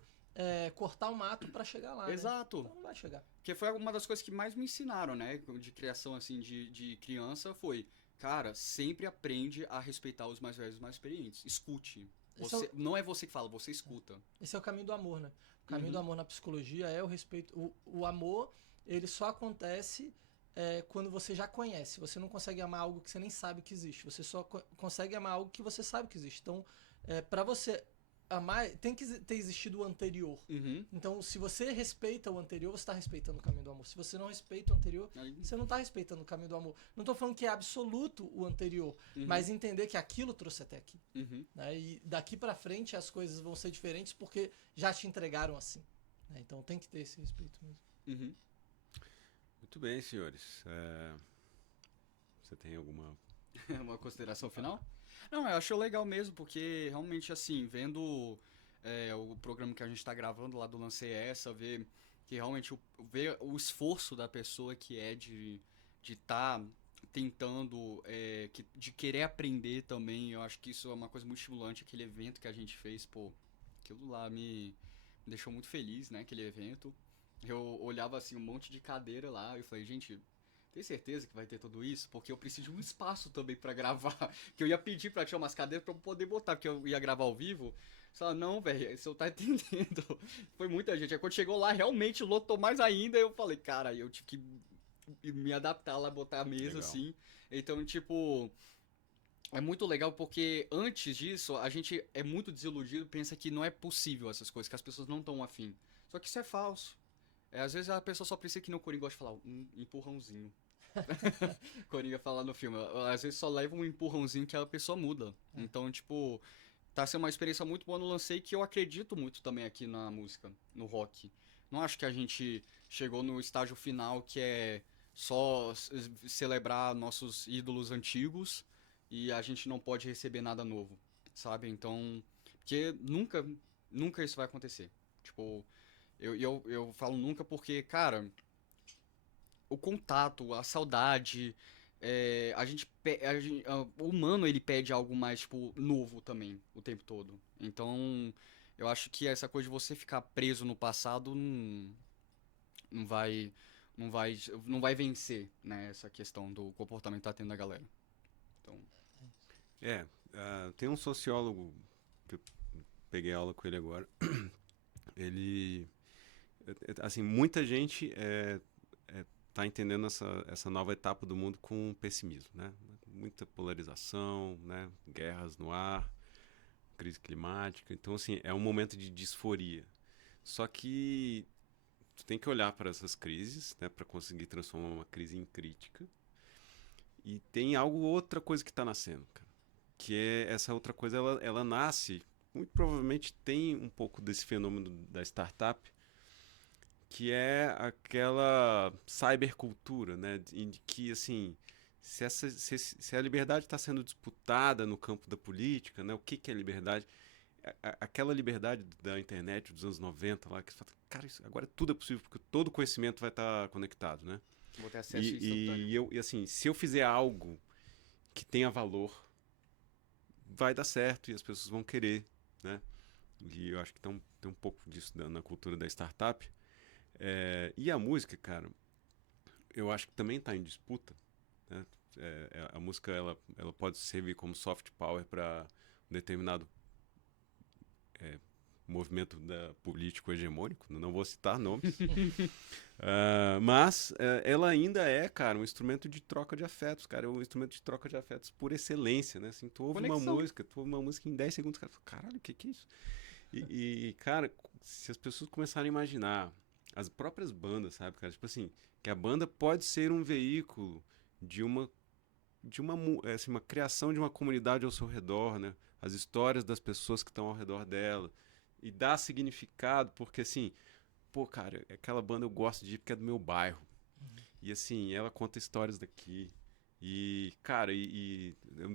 cortar o mato pra chegar lá, Exato. Né? Então não vai chegar. Porque foi uma das coisas que mais me ensinaram, né? De criação, assim, de criança, foi... Cara, sempre aprende a respeitar os mais velhos e mais experientes. Escute. Não é você que fala, você escuta. Esse é o caminho do amor, né? O caminho do amor na psicologia é o respeito. O amor, ele só acontece quando você já conhece. Você não consegue amar algo que você nem sabe que existe. Você só consegue amar algo que você sabe que existe. Então, pra você amar, tem que ter existido o anterior. Então, se você respeita o anterior, você está respeitando o caminho do amor. Se você não respeita o anterior, você não está respeitando o caminho do amor. Não estou falando que é absoluto o anterior, mas entender que aquilo trouxe até aqui. Né? E daqui para frente as coisas vão ser diferentes porque já te entregaram assim. Né? Então tem que ter esse respeito mesmo. Muito bem, senhores. Você tem alguma... Uma consideração final? Não, eu acho legal mesmo, porque realmente, assim, vendo o programa que a gente tá gravando lá do Lancei Essa, ver que realmente ver o esforço da pessoa que é de tá tentando, de querer aprender também, eu acho que isso é uma coisa muito estimulante, aquele evento que a gente fez, pô, aquilo lá me deixou muito feliz, né, aquele evento. Eu olhava, assim, um monte de cadeira lá, e eu falei, gente... Tem certeza que vai ter tudo isso? Porque eu preciso de um espaço também pra gravar. Que eu ia pedir pra tirar umas cadeiras pra eu poder botar, porque eu ia gravar ao vivo. Você fala, não, velho, você não tá entendendo. Foi muita gente. Aí quando chegou lá, realmente lotou mais ainda. Eu falei, cara, eu tive que me adaptar lá, botar a mesa, assim. Então, tipo... É muito legal porque antes disso, a gente é muito desiludido, pensa que não é possível essas coisas, que as pessoas não estão afim. Só que isso é falso. Às vezes a pessoa só precisa, que no Coringa gosta de falar, um empurrãozinho. Coringa fala no filme, às vezes só leva um empurrãozinho que a pessoa muda. Então, tipo, tá sendo uma experiência muito boa no Lancei, que eu acredito muito também aqui na música, no rock. Não acho que a gente chegou no estágio final que é só celebrar nossos ídolos antigos e a gente não pode receber nada novo, sabe? Então, porque nunca isso vai acontecer. Tipo, eu falo nunca porque, cara... O contato, a saudade, o humano, ele pede algo mais, tipo, novo também, o tempo todo. Então, eu acho que essa coisa de você ficar preso no passado não vai, não vai vencer, né, essa questão do comportamento que tá tendo da galera. Então, Tem um sociólogo que eu peguei aula com ele agora. Ele, assim, muita gente tá entendendo essa nova etapa do mundo com pessimismo, né? Muita polarização, né? Guerras no ar, crise climática. Então, assim, é um momento de disforia. Só que tu tem que olhar para essas crises, né? Para conseguir transformar uma crise em crítica. E tem outra coisa que está nascendo, cara. Que é essa outra coisa, ela nasce, muito provavelmente tem um pouco desse fenômeno da startup, que é aquela cybercultura, né? De que, assim, se a liberdade está sendo disputada no campo da política, né? O que é liberdade? Aquela liberdade da internet dos anos 90 lá, que você fala, cara, agora tudo é possível, porque todo conhecimento vai estar conectado, né? vou ter acesso instantâneo. E assim, se eu fizer algo que tenha valor, vai dar certo e as pessoas vão querer, né? E eu acho que tem um pouco disso na cultura da startup. E a música, cara, eu acho que também está em disputa, né? A música ela pode servir como soft power para um determinado movimento político hegemônico, não vou citar nomes, mas ela ainda é, cara, um instrumento de troca de afetos, cara, é um instrumento de troca de afetos por excelência, né? Assim, tu ouve uma música em 10 segundos, cara, caralho, o que é isso? E, cara, se as pessoas começarem a imaginar as próprias bandas, sabe, cara, tipo assim, que a banda pode ser um veículo de uma criação de uma comunidade ao seu redor, né? As histórias das pessoas que estão ao redor dela e dar significado, porque assim, pô, cara, aquela banda eu gosto de ir porque é do meu bairro. E assim, ela conta histórias daqui. E, cara,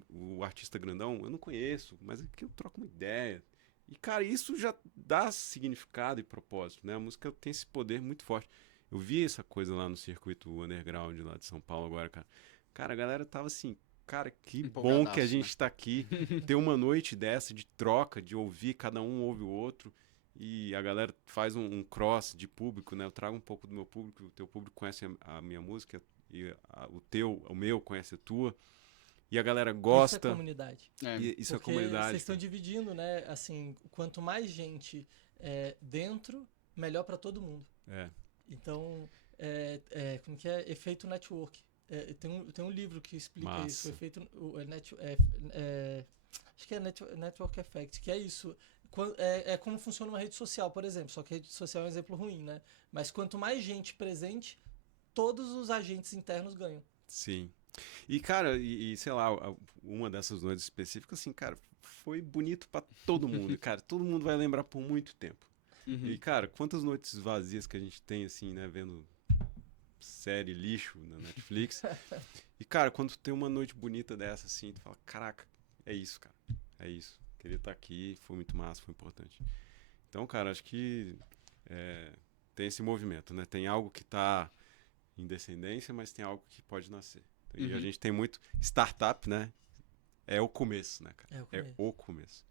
o artista grandão eu não conheço, mas aqui eu troco uma ideia. E, cara, isso já dá significado e propósito, né? A música tem esse poder muito forte. Eu vi essa coisa lá no circuito underground lá de São Paulo agora, cara. Cara, a galera tava assim, cara, que bom que a gente tá aqui. Ter uma noite dessa de troca, de ouvir, cada um ouve o outro. E a galera faz um cross de público, né? Eu trago um pouco do meu público, o teu público conhece a minha música, e o meu conhece a tua. E a galera gosta. Isso é comunidade. Isso é comunidade. Vocês estão dividindo, né? Assim, quanto mais gente dentro, melhor para todo mundo. Então, como que é? Efeito network. Tem um livro que explica Massa. isso. O efeito, acho que é Network Effect, que é isso. É como funciona uma rede social, por exemplo. Só que a rede social é um exemplo ruim, né? Mas quanto mais gente presente, todos os agentes internos ganham. Sim. E, cara, sei lá, uma dessas noites específicas, assim, cara, foi bonito pra todo mundo. Cara, todo mundo vai lembrar por muito tempo. Uhum. E, cara, quantas noites vazias que a gente tem, assim, né, vendo série lixo na Netflix. E, cara, quando tu tem uma noite bonita dessa, assim, tu fala, caraca, é isso, cara. É isso. Queria estar aqui, foi muito massa, foi importante. Então, cara, acho que tem esse movimento, né? Tem algo que tá em descendência, mas tem algo que pode nascer. E a gente tem muito startup, né? É o começo, né, cara? É o começo.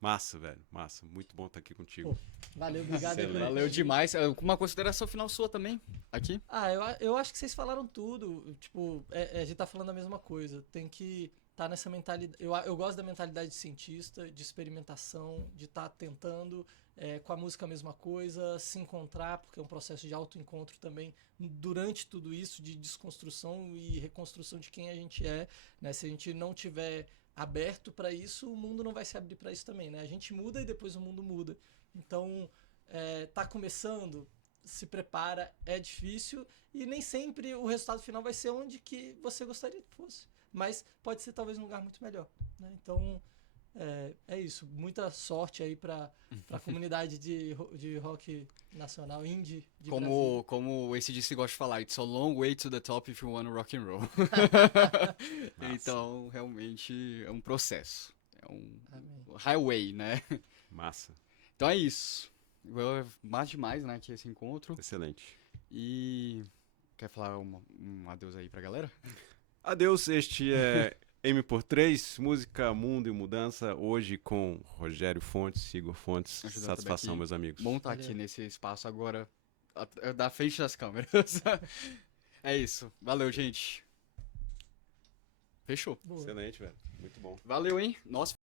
Massa, velho. Massa. Muito bom estar aqui contigo. Pô, valeu, obrigado. Valeu demais. Uma consideração final sua também, aqui? Eu acho que vocês falaram tudo. Tipo, a gente tá falando a mesma coisa. Tem que estar nessa mentalidade. Eu gosto da mentalidade de cientista, de experimentação, de estar tentando. Com a música a mesma coisa, se encontrar, porque é um processo de autoencontro também, durante tudo isso, de desconstrução e reconstrução de quem a gente é, né? Se a gente não tiver aberto para isso, o mundo não vai se abrir para isso também, né? A gente muda e depois o mundo muda. Então, tá começando, se prepara, é difícil e nem sempre o resultado final vai ser onde que você gostaria que fosse, mas pode ser talvez um lugar muito melhor, né? Então, é isso. Muita sorte aí pra comunidade de rock nacional, indie, de Brasil. Como o AC/DC gosta de falar, it's a long way to the top if you want to rock and roll. Então, realmente, é um processo. É um highway, né? Massa. Então é isso. Mais demais, né, que esse encontro. Excelente. E quer falar um adeus aí pra galera? Adeus, este é M por 3, música, mundo e mudança. Hoje com Rogério Fontes, Igor Fontes. Ajudar Satisfação, também aqui. meus amigos. Bom estar Valeu. aqui nesse espaço agora, da frente das câmeras. É isso. Valeu, gente. Fechou. Boa. Excelente, velho. Muito bom. Valeu, hein? Nossa.